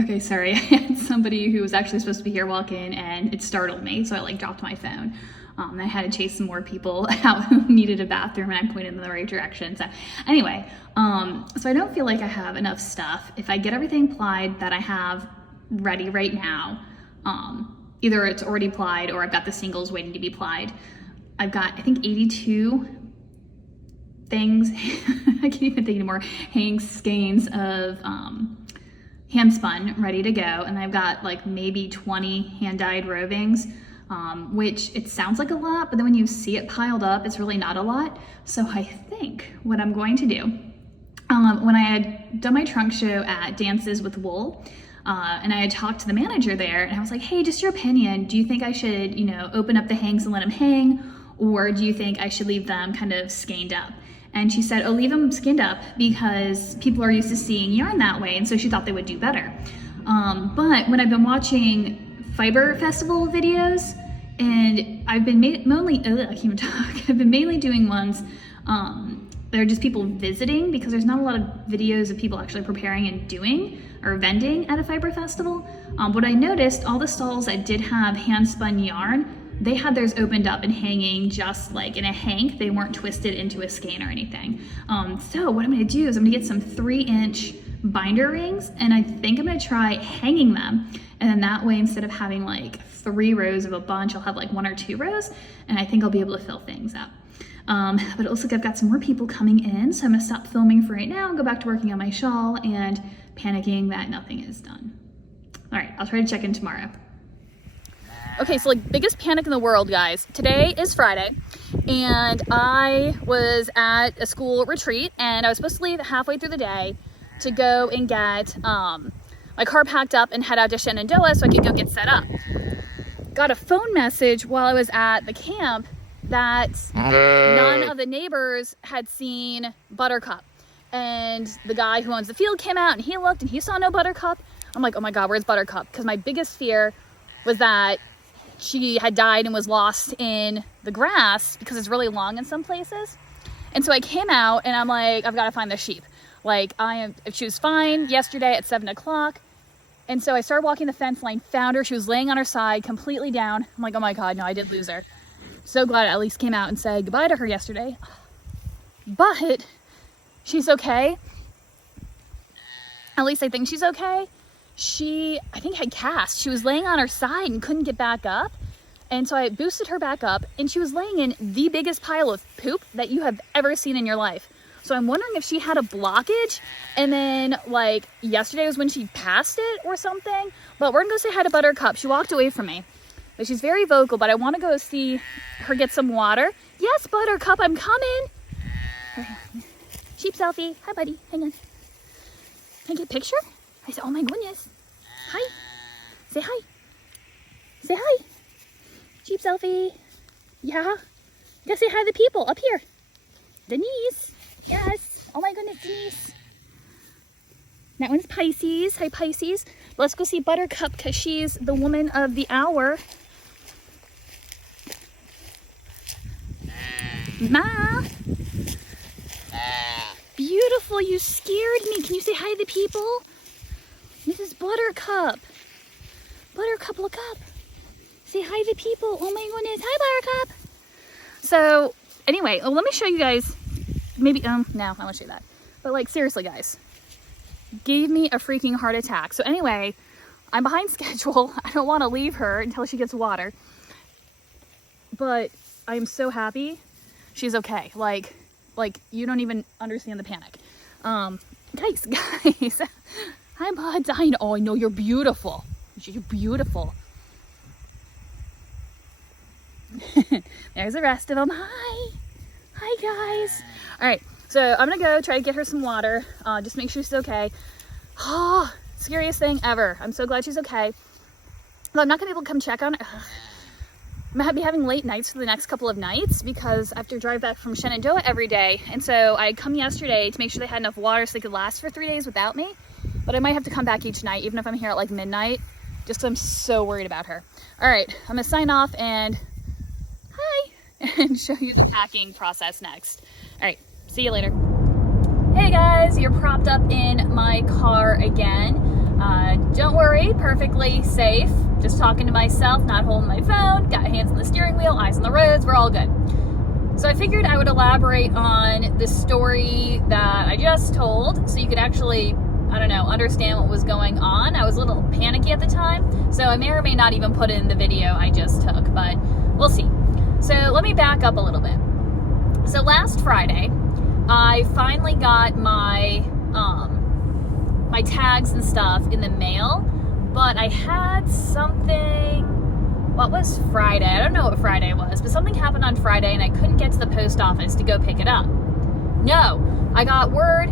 Okay, sorry, I had somebody who was actually supposed to be here walk in and it startled me, so I like dropped my phone. I had to chase some more people out who needed a bathroom and I pointed in the right direction. So anyway, so I don't feel like I have enough stuff. If I get everything plied that I have ready right now, either it's already plied or I've got the singles waiting to be plied. I've got, I think, 82 things, I can't even think anymore, skeins of hand spun ready to go. And I've got like maybe 20 hand dyed rovings, which it sounds like a lot, but then when you see it piled up, it's really not a lot. So I think what I'm going to do, when I had done my trunk show at Dances with Wool, and I had talked to the manager there and I was like, hey, just your opinion. Do you think I should, open up the hangs and let them hang? Or do you think I should leave them kind of skeined up? And she said, oh, leave them skinned up because people are used to seeing yarn that way. And so she thought they would do better. But when I've been watching fiber festival videos, and I've been I've been mainly doing ones that are just people visiting, because there's not a lot of videos of people actually preparing and doing or vending at a fiber festival. What I noticed, all the stalls that did have hand spun yarn, they had theirs opened up and hanging just like in a hank. They weren't twisted into a skein or anything. So what I'm gonna do is I'm gonna get some 3-inch binder rings, and I think I'm gonna try hanging them. And then that way, instead of having like 3 rows of a bunch, I'll have like 1 or 2 rows, and I think I'll be able to fill things up. But it looks like I've got some more people coming in, so I'm gonna stop filming for right now and go back to working on my shawl and panicking that nothing is done. All right, I'll try to check in tomorrow. Okay, so like biggest panic in the world, guys. Today is Friday and I was at a school retreat and I was supposed to leave halfway through the day to go and get my car packed up and head out to Shenandoah so I could go get set up. Got a phone message while I was at the camp that none of the neighbors had seen Buttercup. And the guy who owns the field came out and he looked and he saw no Buttercup. I'm like, oh my God, where's Buttercup? Because my biggest fear was that she had died and was lost in the grass because it's really long in some places. And so I came out and I'm like, I've got to find the sheep. Like she was fine yesterday at 7 o'clock. And so I started walking the fence line, found her. She was laying on her side, completely down. I'm like, oh my God, no, I did lose her. So glad I at least came out and said goodbye to her yesterday. But she's okay. At least I think she's okay. She, I think, had cast. She was laying on her side and couldn't get back up. And so I boosted her back up and she was laying in the biggest pile of poop that you have ever seen in your life. So I'm wondering if she had a blockage and then like yesterday was when she passed it or something. But we're gonna go say hi to Buttercup. She walked away from me. But she's very vocal, but I want to go see her get some water. Yes, Buttercup, I'm coming. Sheep selfie. Hi, buddy. Hang on. Can I get a picture? I said, oh my goodness. Hi. Say hi. Say hi. Sheep selfie. Yeah. You gotta say hi to the people up here. Denise. Yes. Oh my goodness, Denise. That one's Pisces. Hi, Pisces. Let's go see Buttercup because she's the woman of the hour. Ma. Beautiful, you scared me. Can you say hi to the people? This is Buttercup. Buttercup, look up. Say hi to the people. Oh my goodness. Hi, Buttercup. So, anyway, let me show you guys. Maybe, no, I won't show you that. But like, seriously, guys. Gave me a freaking heart attack. So anyway, I'm behind schedule. I don't want to leave her until she gets water. But I'm so happy she's okay. Like you don't even understand the panic. Guys. Hi, buds. I know you're beautiful. You're beautiful. There's the rest of them. Hi. Hi, guys. All right. So I'm going to go try to get her some water. Just make sure she's okay. Oh, scariest thing ever. I'm so glad she's okay. Well, I'm not going to be able to come check on her. I'm going to be having late nights for the next couple of nights because I have to drive back from Shenandoah every day. And so I come yesterday to make sure they had enough water so they could last for 3 days without me. But I might have to come back each night, even if I'm here at like midnight, just because I'm so worried about her. All right, I'm going to sign off and hi, and show you the packing process next. All right, see you later. Hey guys, you're propped up in my car again. Don't worry, perfectly safe. Just talking to myself, not holding my phone, got hands on the steering wheel, eyes on the roads, we're all good. So I figured I would elaborate on the story that I just told so you could actually, I don't know, understand what was going on. I was a little panicky at the time, so I may or may not even put in the video I just took, but we'll see. So let me back up a little bit. So last Friday, I finally got my my tags and stuff in the mail, but I had something, what was Friday? I don't know what Friday was, but something happened on Friday and I couldn't get to the post office to go pick it up. No, I got word.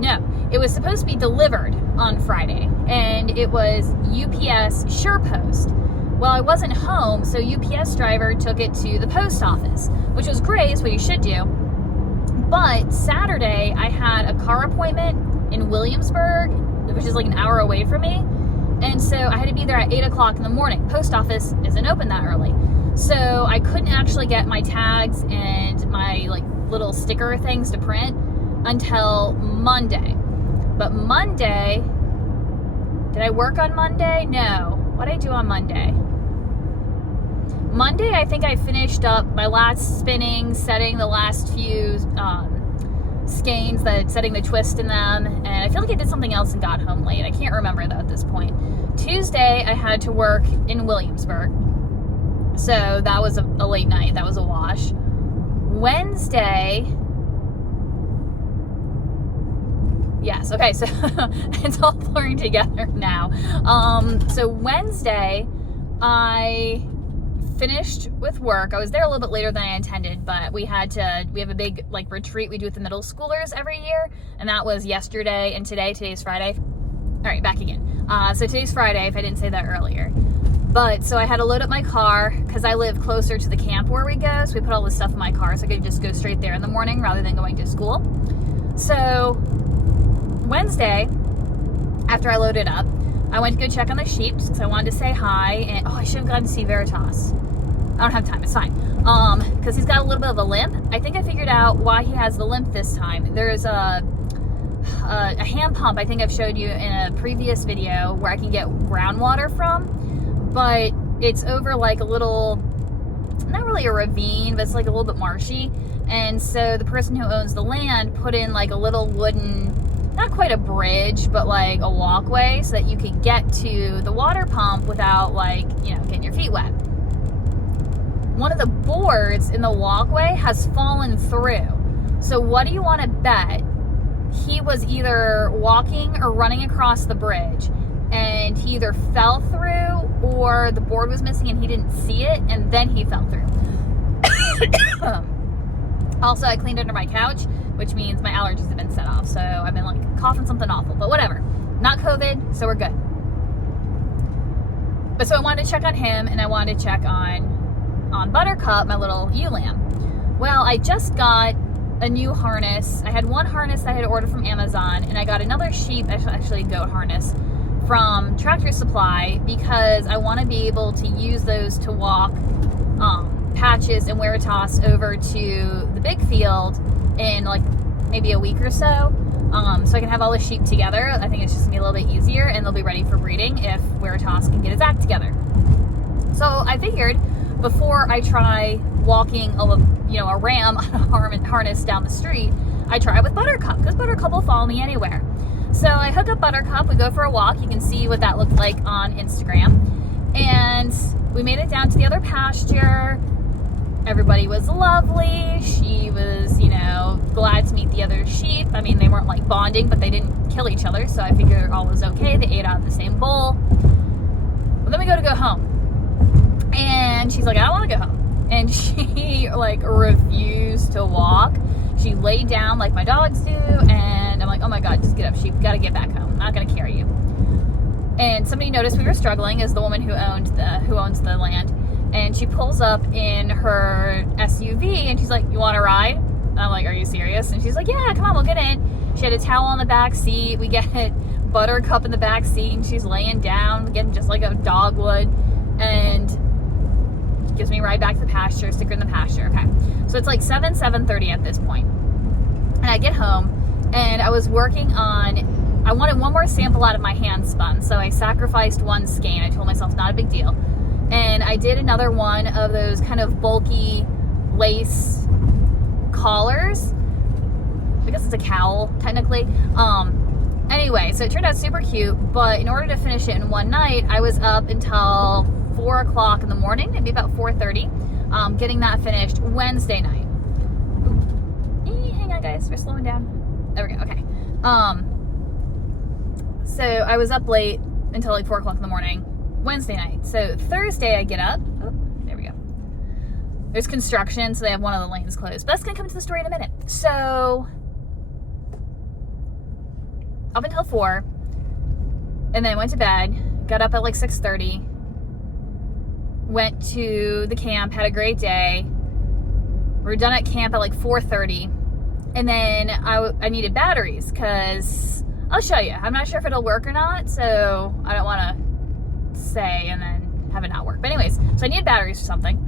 No, it was supposed to be delivered on Friday and it was UPS SurePost. Well, I wasn't home, so UPS driver took it to the post office, which was great, it's what you should do. But Saturday, I had a car appointment in Williamsburg, which is like an hour away from me. And so I had to be there at 8 o'clock in the morning. Post office isn't open that early. So I couldn't actually get my tags and my like little sticker things to print until Monday. But Monday, did I work on Monday? No. What did I do on Monday? Monday, I think I finished up my last spinning, setting the last few skeins, setting the twist in them, and I feel like I did something else and got home late. I can't remember though at this point. Tuesday, I had to work in Williamsburg, so that was a late night. That was a wash. Wednesday, yes, okay, so it's all blurring together now. So Wednesday, I finished with work. I was there a little bit later than I intended, but we have a big like retreat we do with the middle schoolers every year, and that was yesterday and today's Friday. All right, back again. So today's Friday, if I didn't say that earlier. But so I had to load up my car because I live closer to the camp where we go, so we put all this stuff in my car so I could just go straight there in the morning rather than going to school. So Wednesday, after I loaded up, I went to go check on the sheep because I wanted to say hi, and I should have gone to see Veritas. I don't have time, it's fine. Because he's got a little bit of a limp. I think I figured out why he has the limp this time. There's a hand pump I think I've showed you in a previous video where I can get groundwater from, but it's over like a little, not really a ravine, but it's like a little bit marshy. And so the person who owns the land put in like a little wooden, not quite a bridge, but like a walkway so that you could get to the water pump without like, getting your feet wet. One of the boards in the walkway has fallen through. So what do you want to bet? He was either walking or running across the bridge and he either fell through or the board was missing and he didn't see it and then he fell through. Also, I cleaned under my couch, which means my allergies have been set off. So I've been like coughing something awful, but whatever. Not COVID, so we're good. But so I wanted to check on him and I wanted to check on Buttercup, my little ewe lamb. Well, I just got a new harness. I had one harness I had ordered from Amazon, and I got another sheep, actually goat harness, from Tractor Supply because I want to be able to use those to walk Patches and Veritas over to the big field in like maybe a week or so. So I can have all the sheep together. I think it's just gonna be a little bit easier and they'll be ready for breeding if Veritas can get his act together. So I figured before I try walking a ram on a harness down the street, I try it with Buttercup because Buttercup will follow me anywhere. So I hook up Buttercup, we go for a walk. You can see what that looked like on Instagram. And we made it down to the other pasture. Everybody was lovely. She was, glad to meet the other sheep. I mean, they weren't like bonding, but they didn't kill each other, so I figured all was okay. They ate out of the same bowl. But then we go home. And she's like, I don't want to go home. And she like refused to walk. She laid down like my dogs do, and I'm like, oh my God, just get up. She's got to get back home. I'm not going to carry you. And somebody noticed we were struggling, as the woman who owns the land. And she pulls up in her SUV and she's like, you want to ride? And I'm like, are you serious? And she's like, yeah, come on, we'll get in. She had a towel on the back seat. We get Buttercup in the back seat and she's laying down, getting just like a dog would. And gives me a ride back to the pasture, stick her in the pasture. Okay. So it's like 7:30 at this point. And I get home and I was working on I wanted one more sample out of my hand spun, so I sacrificed one skein. I told myself not a big deal. And I did another one of those kind of bulky lace collars. I guess it's a cowl, technically. Anyway, so it turned out super cute, but in order to finish it in one night, I was up until 4 o'clock in the morning, maybe about 4:30, getting that finished Wednesday night. Hang on, guys, we're slowing down. There we go, okay. So I was up late until like 4 o'clock in the morning Wednesday night. So Thursday I get up. Oh, there we go. There's construction, so they have one of the lanes closed. But that's going to come to the story in a minute. So up until 4, and then went to bed, got up at like 6:30, went to the camp, had a great day. We were done at camp at like 4:30, and then I needed batteries, because I'll show you. I'm not sure if it'll work or not, so I don't want to say and then have it not work. But anyways, so I needed batteries for something.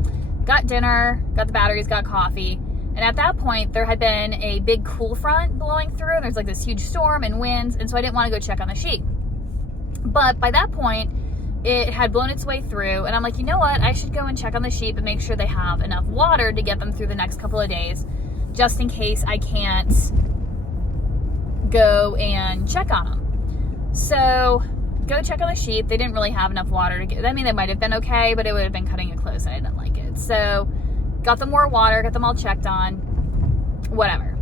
Got dinner, got the batteries, got coffee. And at that point, there had been a big cool front blowing through, and there's like this huge storm and winds, and so I didn't want to go check on the sheep. But by that point, it had blown its way through, and I'm like, you know what? I should go and check on the sheep and make sure they have enough water to get them through the next couple of days, just in case I can't go and check on them. So go check on the sheep. They didn't really have enough water to get, I mean, they might have been okay, but it would have been cutting it close and I didn't like it. So got them more water, got them all checked on, whatever.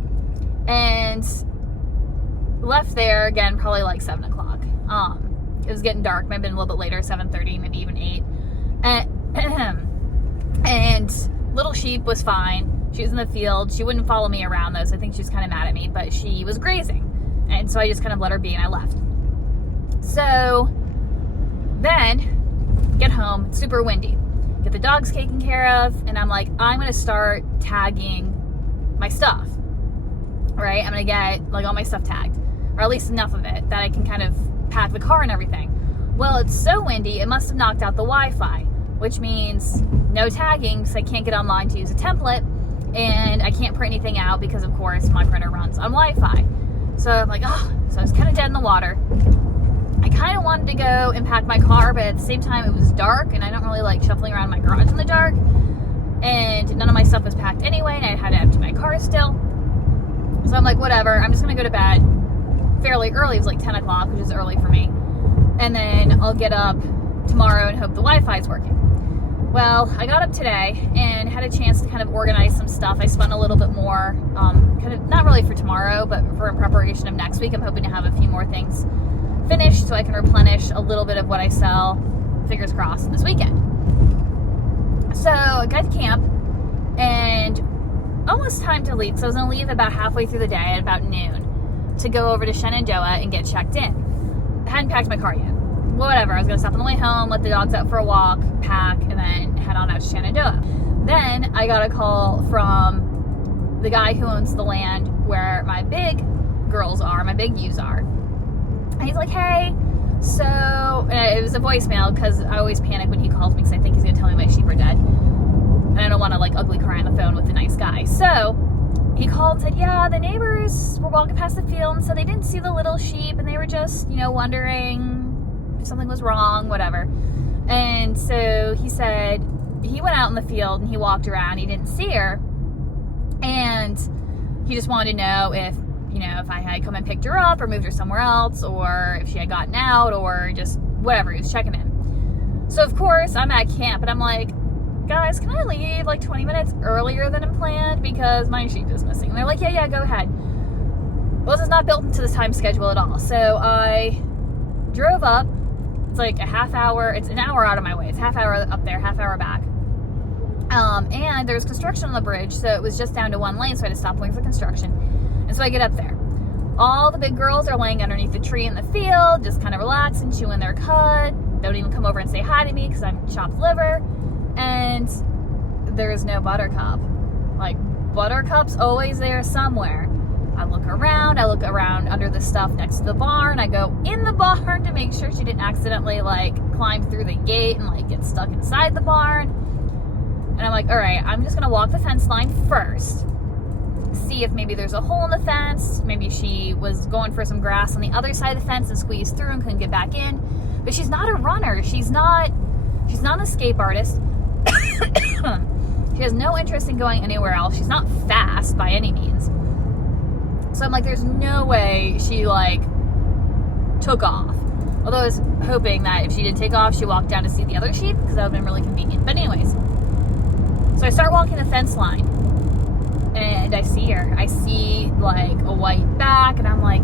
And left there again, probably like 7 o'clock. It was getting dark, maybe a little bit later, 7:30, maybe even 8. And little sheep was fine. She was in the field. She wouldn't follow me around though, so I think she was kind of mad at me, but she was grazing. And so I just kind of let her be and I left. So then get home, it's super windy. Get the dogs taken care of, and I'm like, I'm gonna start tagging my stuff, right? I'm gonna get like all my stuff tagged, or at least enough of it that I can kind of pack the car and everything. Well, it's so windy, it must have knocked out the Wi-Fi, which means no tagging, so I can't get online to use a template, and I can't print anything out because of course my printer runs on Wi-Fi. So I'm like, oh, so I was kind of dead in the water. I kind of wanted to go and pack my car, but at the same time it was dark, and I don't really like shuffling around my garage in the dark, and none of my stuff was packed anyway, and I had to empty my car still. So I'm like, whatever, I'm just gonna go to bed fairly early. It was like 10 o'clock, which is early for me, and then I'll get up tomorrow and hope the Wi-Fi is working. Well, I got up today and had a chance to kind of organize some stuff. I spent a little bit more, kind of not really for tomorrow, but for in preparation of next week. I'm hoping to have a few more things finished so I can replenish a little bit of what I sell, fingers crossed, this weekend. So I got to camp and almost time to leave. So I was going to leave about halfway through the day at about noon to go over to Shenandoah and get checked in. I hadn't packed my car yet. Whatever, I was going to stop on the way home, let the dogs out for a walk, pack, and then head on out to Shenandoah. Then I got a call from the guy who owns the land where my big girls are, my big ewes are. And he's like, hey, so, and it was a voicemail because I always panic when he calls me because I think he's going to tell me my sheep are dead. And I don't want to like ugly cry on the phone with the nice guy. So he called and said, yeah, the neighbors were walking past the field, and so they didn't see the little sheep, and they were just, wondering if something was wrong, whatever. And so he said he went out in the field and he walked around, he didn't see her, and he just wanted to know if I had come and picked her up or moved her somewhere else, or if she had gotten out, or just whatever. He was checking in. So of course I'm at camp and I'm like, guys, can I leave like 20 minutes earlier than planned because my sheep is missing? And they're like, yeah, go ahead. Well, this is not built into the time schedule at all. So I drove up. It's like a half hour. It's an hour out of my way. It's half hour up there, half hour back. And there's construction on the bridge, so it was just down to one lane, so I had to stop waiting for construction. And so I get up there. All the big girls are laying underneath the tree in the field, just kind of relaxing, chewing their cud. Don't even come over and say hi to me because I'm chopped liver. And there's no Buttercup. Like, Buttercup's always there somewhere. I look around under the stuff next to the barn. I go in the barn to make sure she didn't accidentally climb through the gate and get stuck inside the barn. And I'm like, all right, I'm just gonna walk the fence line first. see if maybe there's a hole in the fence. Maybe she was going for some grass on the other side of the fence and squeezed through and couldn't get back in. But she's not a runner. She's not an escape artist. She has no interest in going anywhere else. She's not fast by any means. So I'm like, there's no way she like took off. Although I was hoping that if she did take off, she walked down to see the other sheep, because that would have been really convenient. But anyways, so I start walking the fence line, and I see her. I see like a white back, and I'm like,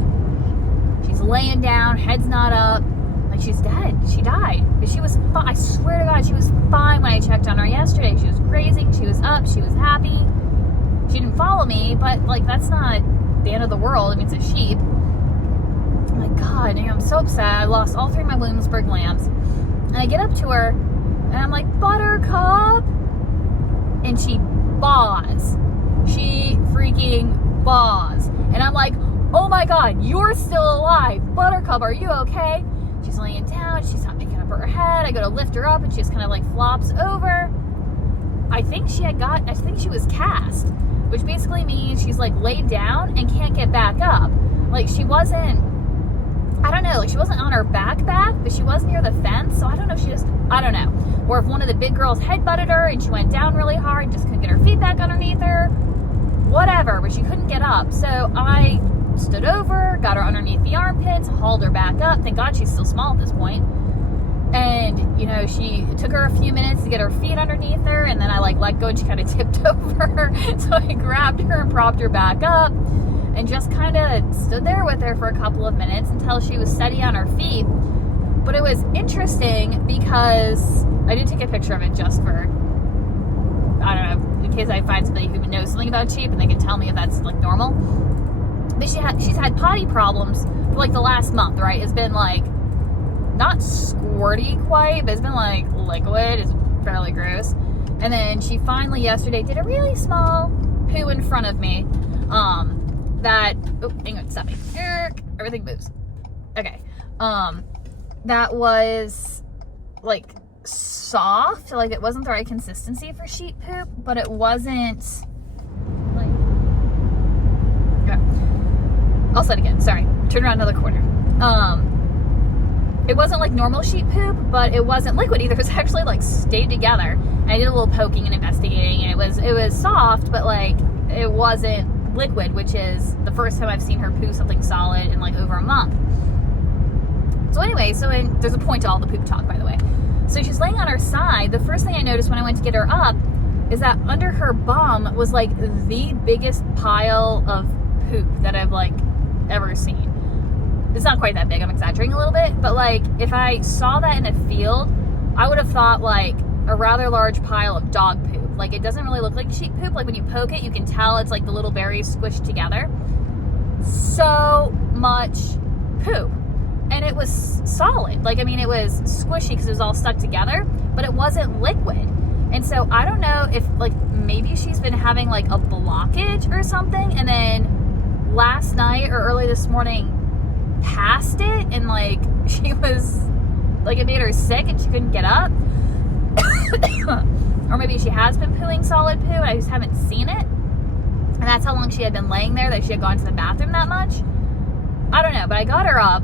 she's laying down, head's not up. Like, she's dead. She died. But she was fine. I swear to God, she was fine when I checked on her yesterday. She was grazing. She was up. She was happy. She didn't follow me, but, like, that's not the end of the world. I mean, it's a sheep. Oh, my God. I'm so upset. I lost all 3 of my Williamsburg lambs. And I get up to her, and I'm like, Buttercup. And she baws. She freaking baws. And I'm like, oh, my God, you're still alive. Buttercup, are you okay? She's laying down, she's not picking up her head. I go to lift her up and she just kind of like flops over. I think she was cast, which basically means she's like laid down and can't get back up. Like, she wasn't, I don't know, like she wasn't on her back, but she was near the fence. So I don't know if I don't know. Or if one of the big girls head-butted her and she went down really hard, just couldn't get her feet back underneath her. Whatever, but she couldn't get up. So I stood over, got her underneath the armpits, hauled her back up. Thank God she's still small at this point. And, it took her a few minutes to get her feet underneath her, and then I let go and she kind of tipped over. So I grabbed her and propped her back up and just kind of stood there with her for a couple of minutes until she was steady on her feet. But it was interesting because I did take a picture of it just for, I don't know, in case I find somebody who knows something about sheep and they can tell me if that's normal. But she's had potty problems for the last month, right? It's been not squirty quite, but it's been liquid. It's fairly gross. And then she finally yesterday did a really small poo in front of me. Hang on, stop me. Everything moves. Okay. That was soft. It wasn't the right consistency for sheep poop, but it wasn't I'll say it again. Sorry. Turn around another corner. It wasn't normal sheep poop, but it wasn't liquid either. It was actually stayed together. I did a little poking and investigating, and it was soft, but it wasn't liquid, which is the first time I've seen her poo something solid in over a month. So anyway, there's a point to all the poop talk, by the way. So she's laying on her side. The first thing I noticed when I went to get her up is that under her bum was the biggest pile of poop that I've ever seen. It's not quite that big, I'm exaggerating a little bit, but if I saw that in a field, I would have thought a rather large pile of dog poop. It doesn't really look like sheep poop. When you poke it, you can tell it's the little berries squished together. So much poop. And it was solid. It was squishy because it was all stuck together, but it wasn't liquid. And so I don't know if maybe she's been having a blockage or something, and then last night or early this morning passed it, and she was it made her sick and she couldn't get up. Or maybe she has been pooing solid poo, I just haven't seen it, and that's how long she had been laying there, that she had gone to the bathroom that much. I don't know, but I got her up.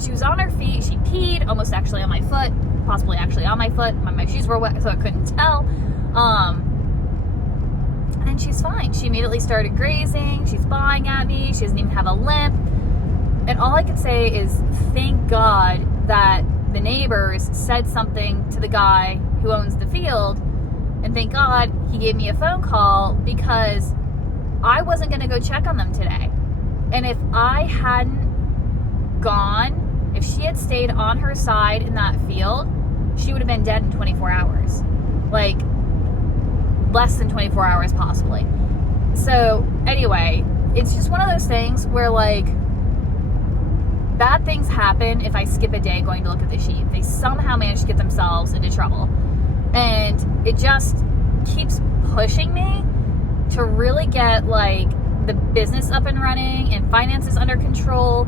She was on her feet. She peed almost actually on my foot, possibly actually on my foot. My shoes were wet, so I couldn't tell. And then she's fine. She immediately started grazing. She's bawling at me. She doesn't even have a limp. And all I could say is thank God that the neighbors said something to the guy who owns the field. And thank God he gave me a phone call, because I wasn't going to go check on them today. And if I hadn't gone, if she had stayed on her side in that field, she would have been dead in 24 hours. Less than 24 hours possibly. So anyway, it's just one of those things where bad things happen if I skip a day going to look at the sheep. They somehow manage to get themselves into trouble. And it just keeps pushing me to really get the business up and running and finances under control,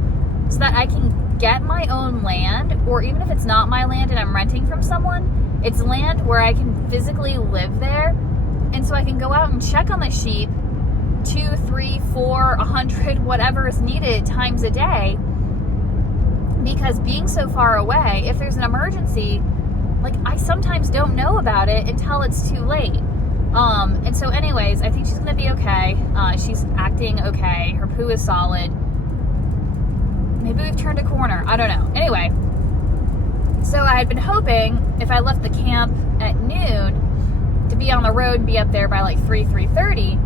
so that I can get my own land, or even if it's not my land and I'm renting from someone, it's land where I can physically live there. And so I can go out and check on the sheep 2, 3, 4, 100, whatever is needed times a day. Because being so far away, if there's an emergency, like, I sometimes don't know about it until it's too late. And so anyways, I think she's gonna be okay. She's acting okay. Her poo is solid. Maybe we've turned a corner. I don't know. Anyway, so I had been hoping if I left the camp at noon to be on the road and be up there by like 3:30.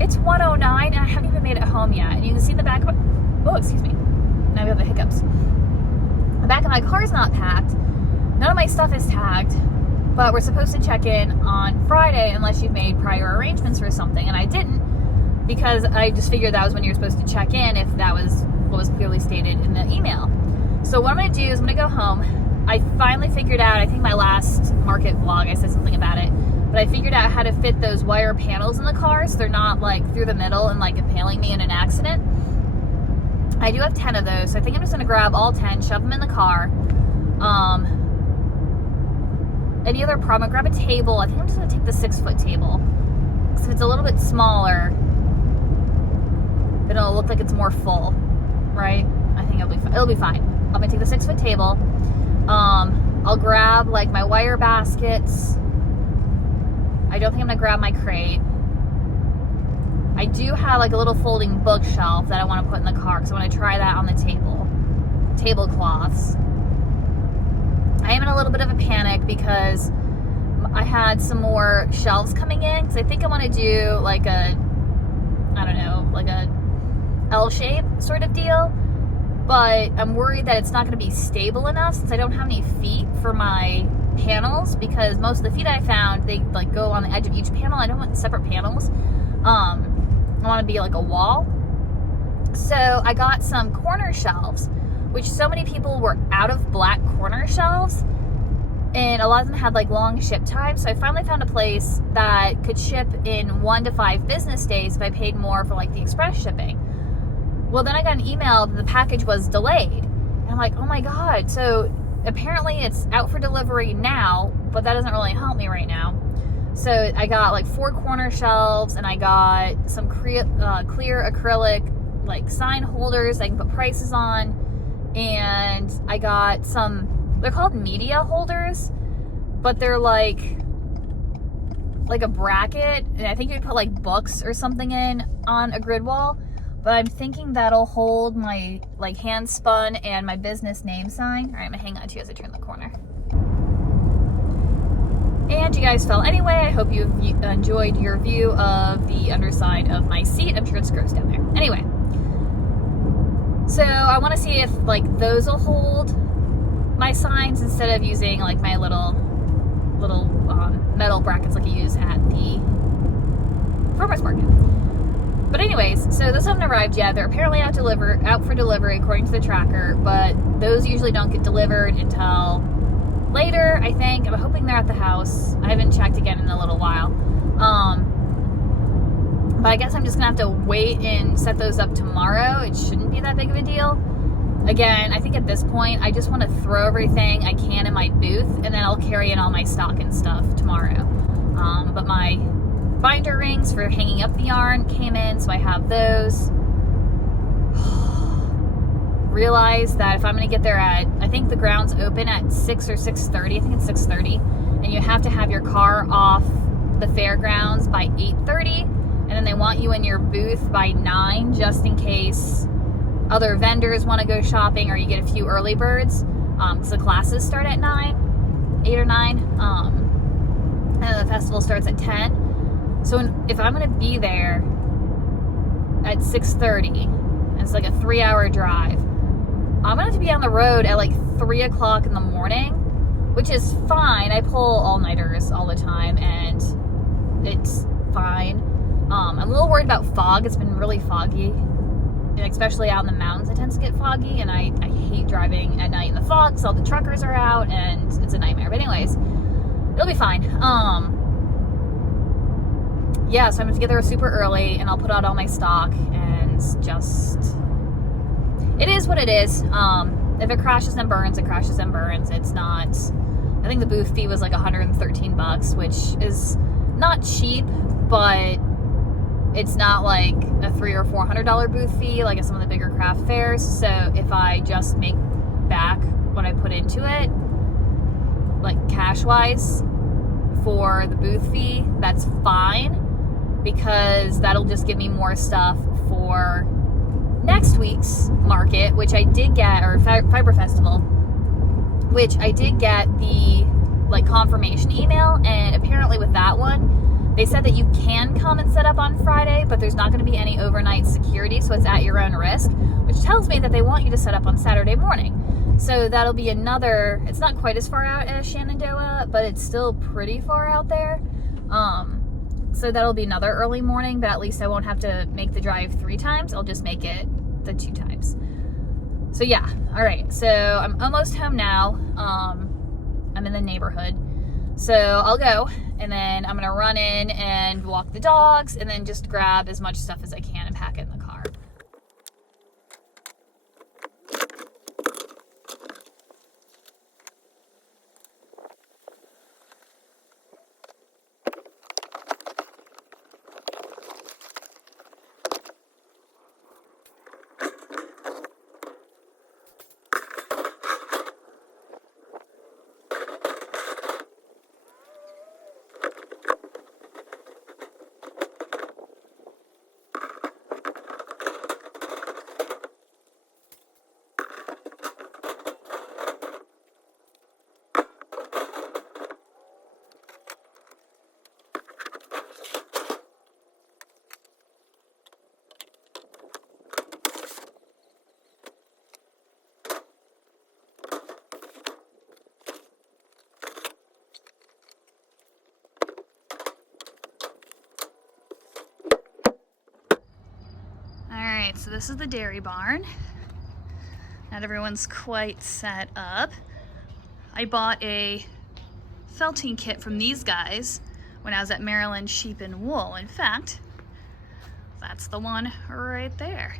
It's 1:09 and I haven't even made it home yet. And you can see in the back of my, oh, excuse me. Now we have the hiccups. The back of my car's not packed. None of my stuff is tagged, but we're supposed to check in on Friday unless you've made prior arrangements for something. And I didn't, because I just figured that was when you're supposed to check in, if that was what was clearly stated in the email. So what I'm going to do is I'm going to go home. I finally figured out, I think my last market vlog, I said something about it, but I figured out how to fit those wire panels in the car so they're not like through the middle and like impaling me in an accident. I do have 10 of those, so I think I'm just going to grab all 10, shove them in the car. Any other problem, I'll grab a table. I think I'm just going to take the 6-foot table. Because if it's a little bit smaller, then it'll look like it's more full, right? I think it'll be fine. I'm going to take the 6-foot table. I'll grab like my wire baskets. I don't think I'm going to grab my crate. I do have like a little folding bookshelf that I want to put in the car because I want to try that on the tablecloths. I am in a little bit of a panic because I had some more shelves coming in because I think I want to do like a, I don't know, like a L-shape sort of deal, but I'm worried that it's not going to be stable enough since I don't have any feet for my panels, because most of the feet I found, they like go on the edge of each panel. I don't want separate panels. I want to be like a wall. So I got some corner shelves, which so many people were out of black corner shelves, and a lot of them had like long ship times. So I finally found a place that could ship in 1 to 5 business days if I paid more for like the express shipping. Well, then I got an email that the package was delayed, and I'm like, oh my God. So apparently it's out for delivery now, but that doesn't really help me right now. So I got like 4 corner shelves, and I got some clear acrylic like sign holders I can put prices on, and I got some, they're called media holders, but they're like a bracket, and I think you put like books or something in on a grid wall. But I'm thinking that'll hold my like hand spun and my business name sign. All right, I'm gonna hang on to you as I turn the corner. And you guys fell anyway. I hope you enjoyed your view of the underside of my seat. I'm sure it's gross down there. Anyway, so I want to see if like those will hold my signs instead of using like my little metal brackets like you use at the farmer's market. But anyways, so those haven't arrived yet. They're apparently out for delivery according to the tracker, but those usually don't get delivered until later, I think. I'm hoping they're at the house. I haven't checked again in a little while. But I guess I'm just gonna have to wait and set those up tomorrow. It shouldn't be that big of a deal. Again, I think at this point, I just want to throw everything I can in my booth, and then I'll carry in all my stock and stuff tomorrow. But my binder rings for hanging up the yarn came in, so I have those. Realize that if I'm going to get there at, I think the grounds open at 6 or 6:30, I think it's 6:30, and you have to have your car off the fairgrounds by 8:30, and then they want you in your booth by 9 just in case other vendors want to go shopping or you get a few early birds, because the classes start at 9, 8 or 9, and then the festival starts at 10. So if I'm going to be there at 6:30, and it's like a 3-hour drive, I'm going to have to be on the road at like 3 o'clock in the morning, which is fine. I pull all-nighters all the time, and it's fine. I'm a little worried about fog. It's been really foggy, and especially out in the mountains, it tends to get foggy, and I hate driving at night in the fog, so all the truckers are out, and it's a nightmare. But anyways, it'll be fine. Yeah, so I'm going to get there super early, and I'll put out all my stock, and just, it is what it is. If it crashes and burns, it crashes and burns. It's not, I think the booth fee was like $113, which is not cheap, but it's not like a $300 or $400 booth fee like at some of the bigger craft fairs. So if I just make back what I put into it, like cash wise for the booth fee, that's fine, because that'll just give me more stuff for next week's market, which I did get, or Fiber Festival, which I did get the like confirmation email, and apparently with that one, they said that you can come and set up on Friday, but there's not going to be any overnight security, so it's at your own risk, which tells me that they want you to set up on Saturday morning. So that'll be another, it's not quite as far out as Shenandoah, but it's still pretty far out there. So that'll be another early morning, but at least I won't have to make the drive 3 times. I'll just make it the 2 times. So yeah, all right. So I'm almost home now. I'm in the neighborhood. So I'll go, and then I'm gonna run in and walk the dogs, and then just grab as much stuff as I can and pack it in the car. Alright, so this is the dairy barn. Not everyone's quite set up. I bought a felting kit from these guys when I was at Maryland Sheep and Wool. In fact, that's the one right there.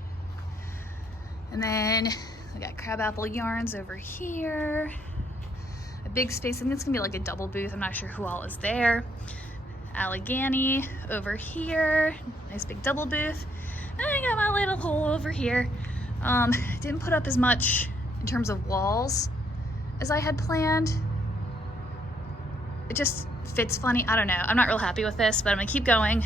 And then we got crabapple yarns over here. A big space, I think it's gonna be like a double booth. I'm not sure who all is there. Allegheny over here, nice big double booth. And I got my little hole over here. Didn't put up as much in terms of walls as I had planned. It just fits funny, I don't know. I'm not real happy with this, but I'm gonna keep going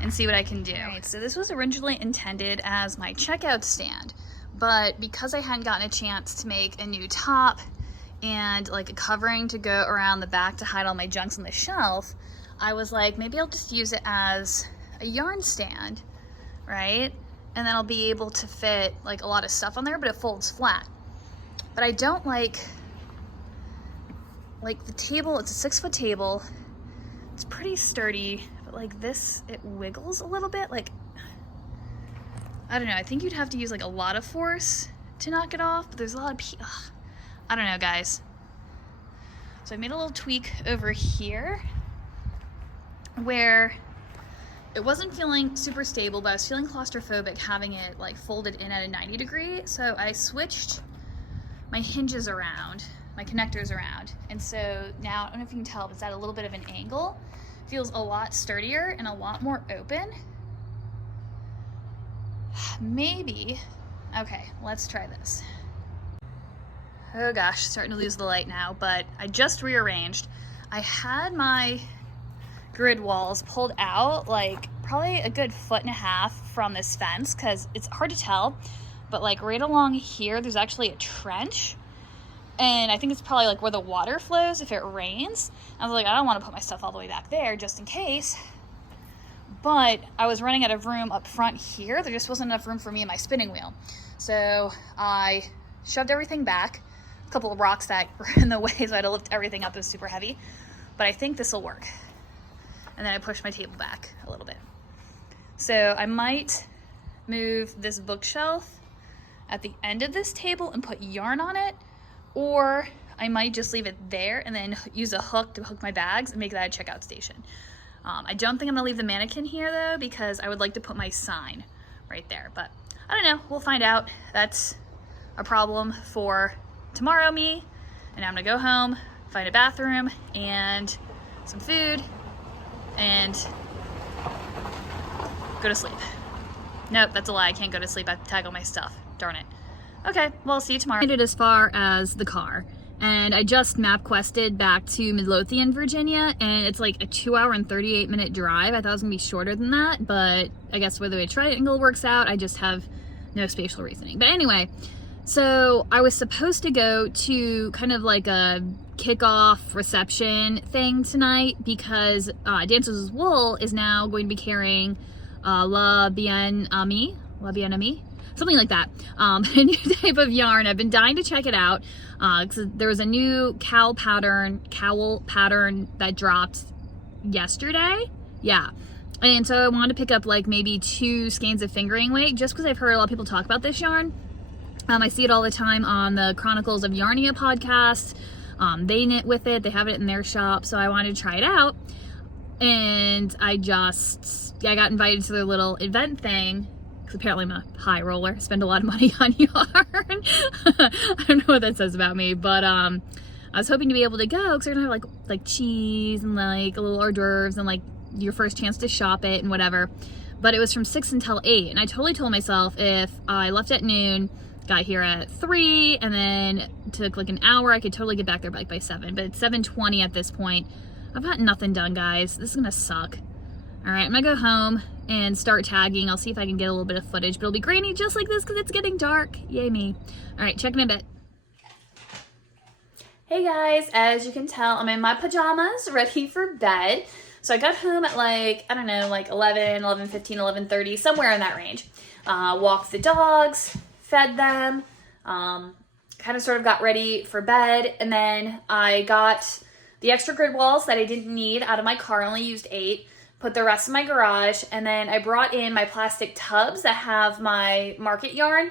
and see what I can do. All right, so this was originally intended as my checkout stand, but because I hadn't gotten a chance to make a new top and like a covering to go around the back to hide all my junks on the shelf, I was like, maybe I'll just use it as a yarn stand, right? And then I'll be able to fit like a lot of stuff on there, but it folds flat. But I don't like the table, it's a 6-foot table. It's pretty sturdy, but like this, it wiggles a little bit. Like, I don't know, I think you'd have to use like a lot of force to knock it off, but there's a lot of, I don't know, guys. So I made a little tweak over here where it wasn't feeling super stable, but I was feeling claustrophobic having it like folded in at a 90 degree. So I switched my hinges around, my connectors around. And so now, I don't know if you can tell, but it's at a little bit of an angle. Feels a lot sturdier and a lot more open. Maybe, okay, let's try this. Oh gosh, starting to lose the light now, but I just rearranged. I had my grid walls pulled out like probably a good 1.5 feet from this fence, because it's hard to tell, but like right along here there's actually a trench, and I think it's probably like where the water flows if it rains. I was like, I don't want to put my stuff all the way back there just in case, but I was running out of room up front here. There just wasn't enough room for me and my spinning wheel, so I shoved everything back. A couple of rocks that were in the way, so I had to lift everything up. It was super heavy, but I think this will work. And then I pushed my table back a little bit. So I might move this bookshelf at the end of this table and put yarn on it, or I might just leave it there and then use a hook to hook my bags and make that a checkout station. I don't think I'm gonna leave the mannequin here though, because I would like to put my sign right there, but I don't know, we'll find out. That's a problem for tomorrow me, and I'm gonna go home, find a bathroom and some food, and go to sleep. Nope, that's a lie. I can't go to sleep. I have to tag all my stuff. Darn it. Okay, well, see you tomorrow. I made it as far as the car, and I just MapQuested back to Midlothian, Virginia, and it's like a 2-hour and 38-minute drive. I thought it was gonna be shorter than that, but I guess whether a triangle works out, I just have no spatial reasoning. But anyway, so I was supposed to go to kind of like a kickoff reception thing tonight because Dances with Wool is now going to be carrying La Bien-Amie, something like that. A new type of yarn. I've been dying to check it out because there was a new cowl pattern that dropped yesterday. Yeah. And so I wanted to pick up like maybe 2 skeins of fingering weight just because I've heard a lot of people talk about this yarn. I see it all the time on the Chronicles of Yarnia podcast. They knit with it. They have it in their shop. So I wanted to try it out. And I got invited to their little event thing because apparently I'm a high roller, spend a lot of money on yarn. I don't know what that says about me, but I was hoping to be able to go because they're gonna have like cheese and like a little hors d'oeuvres and like your first chance to shop it and whatever. But it was from 6 until 8, and I totally told myself if I left at noon, got here at 3, and then took like an hour, I could totally get back there by 7. But it's 7:20 at this point. I've got nothing done, guys. This is gonna suck. All right, I'm gonna go home and start tagging. I'll see if I can get a little bit of footage, but it'll be grainy just like this because it's getting dark. Yay me. All right, check in a bit. Hey guys, as you can tell, I'm in my pajamas, ready for bed. So I got home at like, I don't know, like 11, 11:15, 11:30, somewhere in that range. Walked the dogs, fed them, kind of sort of got ready for bed, and then I got the extra grid walls that I didn't need out of my car. I only used 8. Put the rest in my garage, and then I brought in my plastic tubs that have my market yarn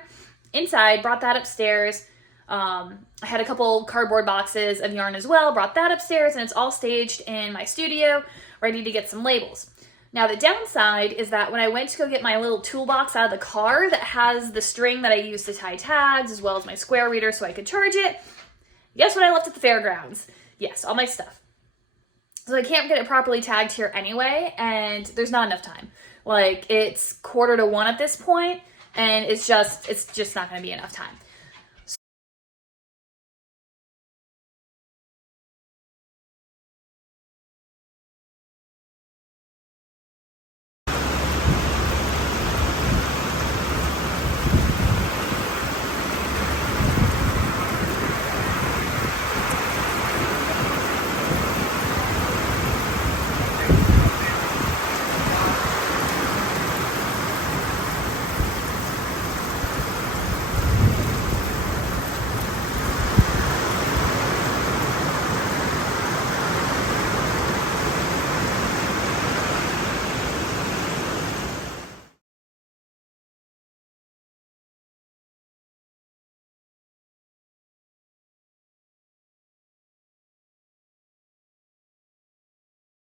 inside, brought that upstairs. I had a couple cardboard boxes of yarn as well, brought that upstairs, and it's all staged in my studio, ready to get some labels. Now the downside is that when I went to go get my little toolbox out of the car that has the string that I use to tie tags as well as my square reader so I could charge it, guess what I left at the fairgrounds? Yes, all my stuff. So I can't get it properly tagged here anyway, and there's not enough time. Like, it's 1:45 at this point, and it's just not going to be enough time.